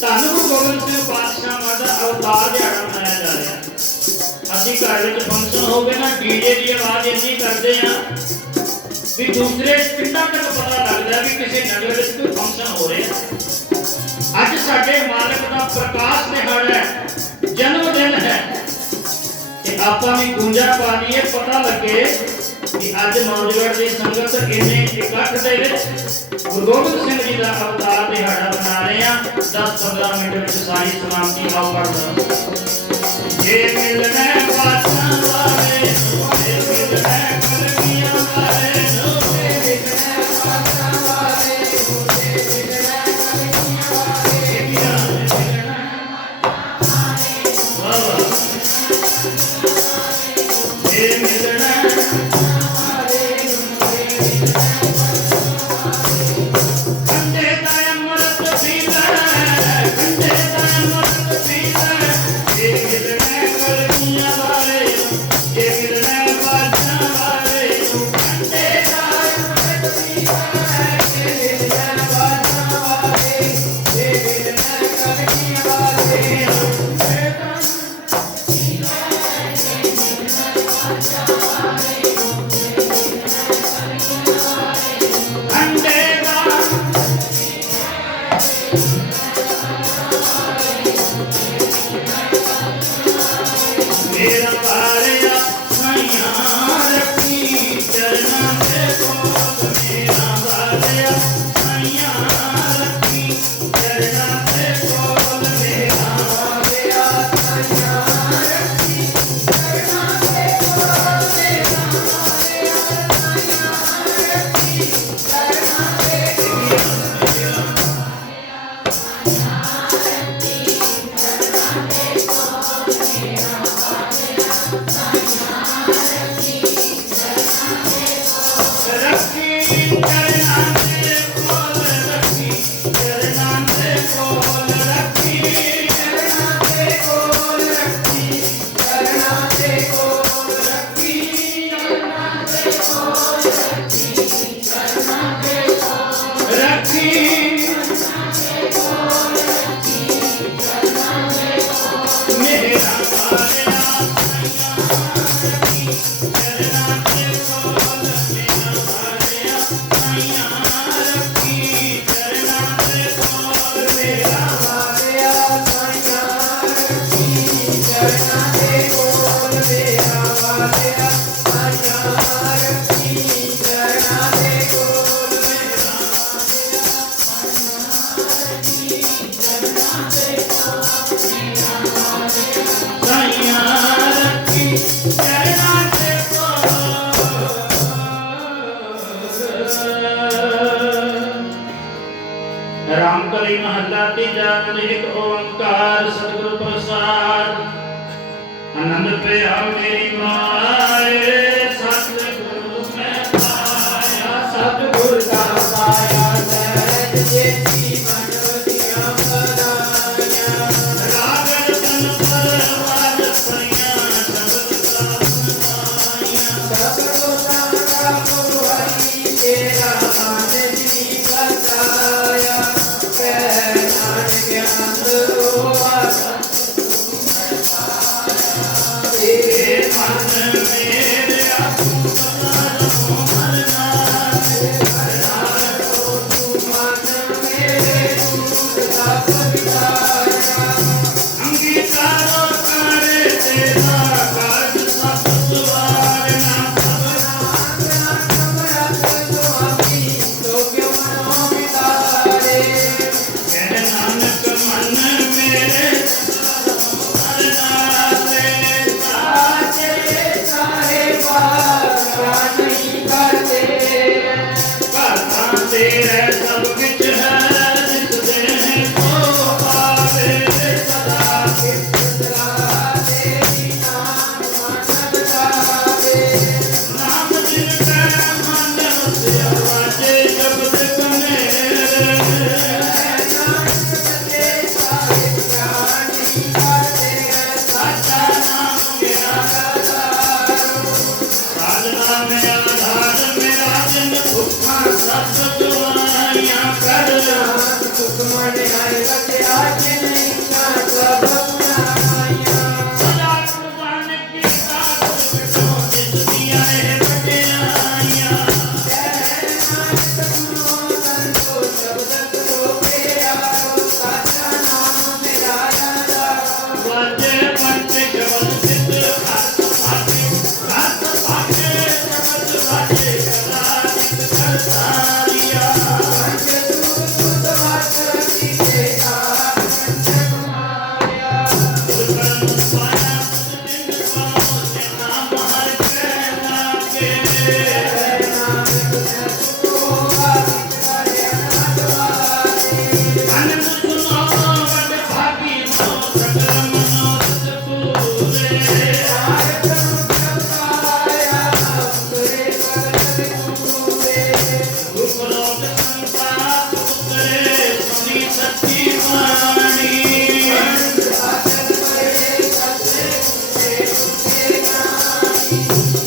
ਧੰਨ ਗੁਰੂ ਗੋਬਿੰਦ ਸਿੰਘ ਪਾਤਸ਼ਾਹ ਦਾ ਅਵਤਾਰ ਦਿਹਾੜਾ ਮਨਾਇਆ ਜਾ ਰਿਹਾ ਹੈ। ਅਸੀਂ ਘਰ ਵਿੱਚ ਫੰਕਸ਼ਨ ਹੋਵੇ ਨਾ ਡੀਜੇ ਦੀ ਆਵਾਜ਼ ਇੰਨੀ ਕਰਦੇ ਆ ਵੀ ਦੂਸਰੇ ਪਿੰਡਾਂ ਤੱਕ ਪਤਾ ਲੱਗਦਾ ਵੀ ਕਿਸੇ ਨਗਰ ਵਿੱਚ ਕੋਈ ਫੰਕਸ਼ਨ ਹੋ ਰਿਹਾ। ਅੱਜ ਸਾਡੇ ਮਾਲਕ ਦਾ ਪ੍ਰਕਾਸ਼ ਦਿਹਾੜਾ ਹੈ, ਜਨਮ ਦਿਨ ਹੈ ਤੇ ਆਪਾਂ ਵੀ ਗੂੰਜਾ ਪਾ ਦਈਏ, ਪਤਾ ਲੱਗੇ ਕਿ ਅੱਜ ਮੌਜਗੜ੍ਹ ਦੀ ਸੰਗਤ ਇੰਨੇ ਇਕੱਠ ਦੇ ਵਿੱਚ ਗੁਰੂ ਗੋਬਿੰਦ ਸਿੰਘ ਜੀ ਦਾ ਅਵਤਾਰ ਦਿਹਾੜਾ ਮਨਾ ਰਹੇ ਆ। 10-15 ਮਿੰਟ ਵਿੱਚ ਸਾਰੀ ਸਮਾਪਤੀ ਆਓ ਪੜ੍ਹਦਾ। ਜੇ ਮਿਲਣਾ ਬਾਤਾਂ ਵਾਲੇ ਨੂੰ ਜੇ ਮਿਲਣਾ ਕਲਗੀਆਂ ਵਾਲੇ ਨੂੰ ਜੇ ਮਿਲਣਾ ਬਾਤਾਂ ਵਾਲੇ ਨੂੰ ਜੇ ਮਿਲਣਾ ਕਲਗੀਆਂ ਵਾਲੇ ਨੂੰ ਜੇ ਮਿਲਣਾ ਕੰਡੇ ਦਾ ਅਮਰਤ ਪੀਣਾ ਕੰਡੇ ਦਾ ਅਮਰਤ ਪੀਣਾ ਜੇ ਮਿਲਣਾ ਕਲਗੀਆਂ ਵਾਲੇ ਨੂੰ ਜੇ ਮਿਲਣਾ ਬਾਜਾਂ ਵਾਲੇ ਨੂੰ ਕੰਡੇ ਦਾ ਅਮਰਤ ਪੀਣਾ ਜੇ ਮਿਲਣਾ ਬਾਜਾਂ ਵਾਲੇ ਜੇ ਮਿਲਣਾ ਕਲਗੀਆਂ ਵਾਲੇ ਨੂੰ मेरा पारिया सैया रखी चरना से कोल मेरा पारिया सैया रखी चरना से कोल मेरा पारिया सैया रखी चरना से कोल मेरा पारिया सैया रखी चरना से कोल नाथ एक ओंकार सतगुरु प्रसाद आनंद पिया मेरी माए सतगुरु मैं पाया सतगुर का पाया सहज जेती मन दिया बनाया रागन तन पर वाद सैया शब्द का बनाया सतगुर का हरि तेरा मान जी बताया कह नानक अंदर होवा तेरे मन मेरे आपू पता रहो मरना अंगीकारो करे तेरा काज सब सवारना कह नानक मन मेरे मरना रे करता तेरे सब किछ है जिस देह को पावे सदा नाम जिनका मन से आवाजे जपत कनेरे साचा नाम मेरा साधना मेरा आधार मेरा जिन भुखा सब दुआइयां कर सदा कुर्बान की ताकत बिठो जिस दिया है बटियाइयां वाजे पंच जबल चित हाथ भागे जबल वाजे कलानित करतारिया गुरकरम पाया दिन पाओ से नाम हर कहना के मन मुसनो वड भागी नो सकल मनोरथ पूरे उपरोक्त संताप उतरे सुनी सच्ची वाणी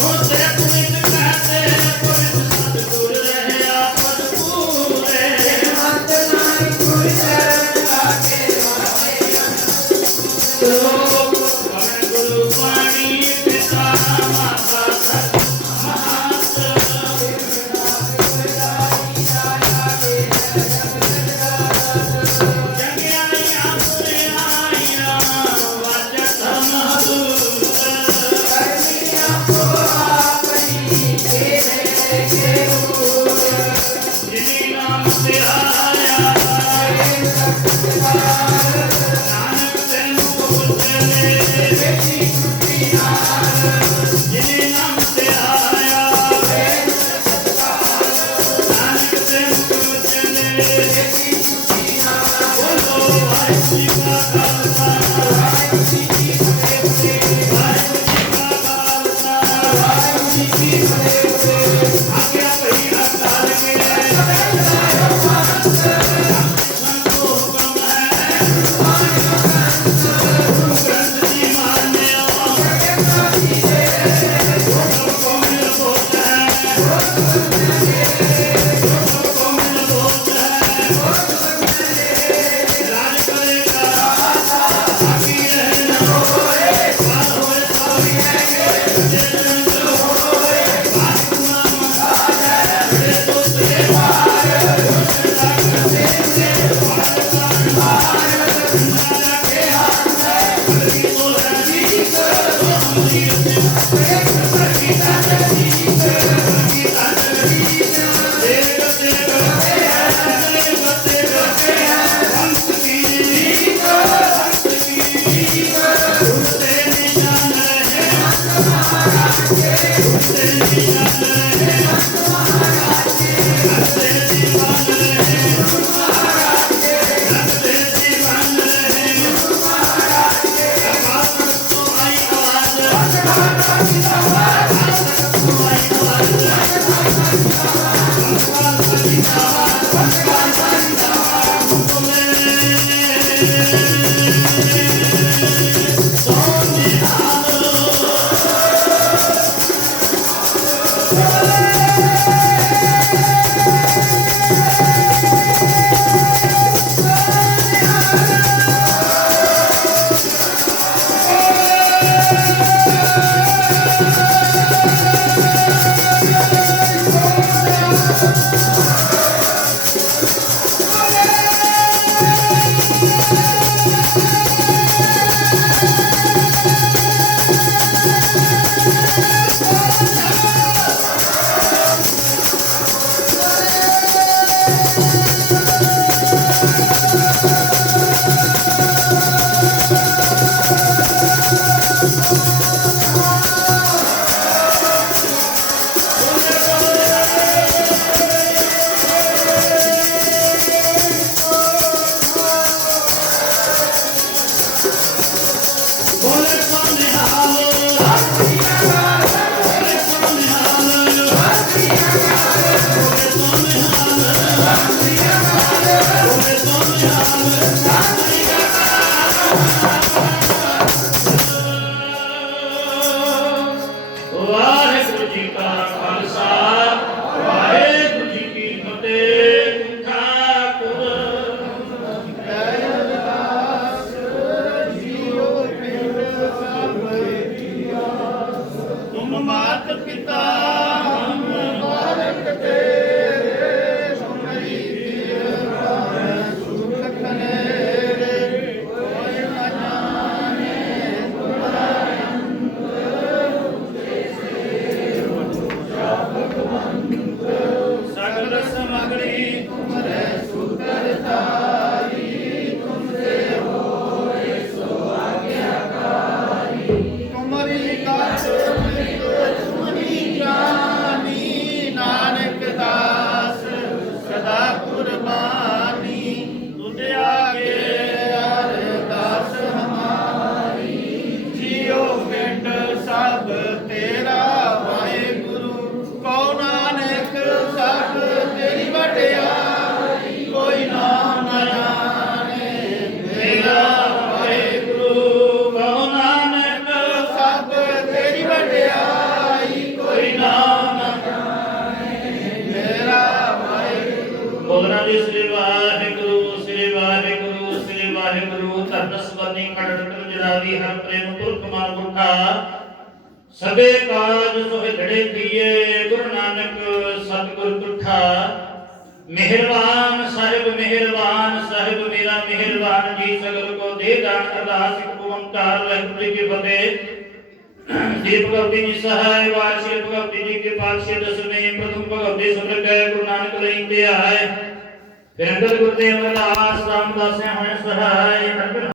होते पुनित कहते पुनित सतगुर रहे आपद पूरे पवन गुरु वाणी पिता माता सत महात जगियाया पुरियाया वाजत मधुर जिनी नाम से आया नानक तेनु उचले जिनी नाम से आया नानक तेनु उचले बोलो वाहिगुरु जी का खालसा वाहिगुरु जी की खालसा आज्ञा भई अकाल के संतो हुक्म है ग्रंथ जी मान्यो सबको मिल बोध है सबको मिल बोध है राज करेगा बाकी रहना बाल होए सारी ਵਾਹਿਗੁਰੂ ਜੀ ਕਾ ਖਾਲਸਾ ਵਾਹਿਗੁਰੂ ਜੀ ਕੀ ਫਤਿਹ। ਠਾਕੁਰ ਤੁਮ ਮਾਤ ਪਿਤਾ ਹਮ ਬਾਲਕ ਤੇਰੇ, ਤੁਮਰੀ ਕਿਰਪਾ ਸੁਖ ਖਨੇਰੇ, ਕੋਈ ਨਾ ਜਾਣੇ ਸਗਲ ਸਮਗਰੀ ਤੁਮਰੇ ਸੁਤਰਤਾਈ, ਤੁਮਸੇ ਹੋਏ ਸੋ ਆਗਿਆਕਾਰੀ, ਤੁਮਰੀ ਦਾਸ ਤੁਮਰੀ ਜਾਨੀ, ਨਾਨਕ ਦਾਸ ਸਦਾ ਕੁਰਬਾਨੀ, ਤੁਧ ਆਗੇ ਅਰਦਾਸ ਹਮਾਰੀ, ਜੀਉ ਪਿੰਡ ਸਭ ਤੇਰਾ ਵਾਹਿਗੁਰੂ, ਕਉ ਨਾਨਕ ਸਭ ਤੇਰੀ ਵਡਿਆਈ, ਕੋਈ ਨਾਮ ਨਾ ਜਾਣੇ ਮੇਰਾ ਵਾਹਿਗੁਰੂ, ਕਉ ਨਾਨਕ ਸਭ ਤੇਰੀ ਵਡਿਆਈ, ਕੋਈ ਨਾਮ ਨਾ ਜਾਣੇ ਮੇਰਾ ਵਾਹਿਗੁਰੂ। ਬੋਲਣਾ ਜੀ ਸ੍ਰੀ ਵਾਹਿਗੁਰੂ ਸ੍ਰੀ ਵਾਹਿਗੁਰੂ ਸ੍ਰੀ ਵਾਹਿਗੁਰੂ। ਧਰਨ ਸਬੰਧੀ ਖੜੜ ਜਰਾਵੀ ਹਰ ਪ੍ਰੇਮ ਪੁਰਖ ਮਾਨ ਗੁਠਾ, ਸਭੇ ਕਾਜ ਸੁਹਿੜੜੇ ਦੀਏ, ਗੁਰੂ ਨਾਨਕ ਸਤਿਗੁਰ ਤੁਠਾ। ਮਿਹਰਬਾਨ ਸਾਹਿਬ ਮੇਰਾ ਮਿਹਰਬਾਨ ਜੀ, ਸਗਲ ਕੋ ਦੇ ਦਾਨ ਅਰਦਾਸ ਇੱਕ ਓੰਕਾਰ ਵਾਹਿਗੁਰੂ ਜੀ ਕੀ ਫਤਿਹ। ਜੀ ਭਗਵਤੀ ਜੀ ਸਹਾਇ ਵਾਰਸ਼ੀ ਭਗਵਤੀ ਜੀ ਕੇ ਪਾਤਸ਼ਾਹ ਦਸਵੇਂ ਪ੍ਰਥਮ ਭਗਵਤੀ ਸਬਰ ਕੈ ਗੁਰੂ ਨਾਨਕ ਲੈਂਦੇ ਆਏ, ਫਿਰ ਅੰਗਦ ਗੁਰਦੇਵ ਰਵਿਦਾਸ ਰਾਮਦਾਸ ਹੋਏ ਸਹਾਇ।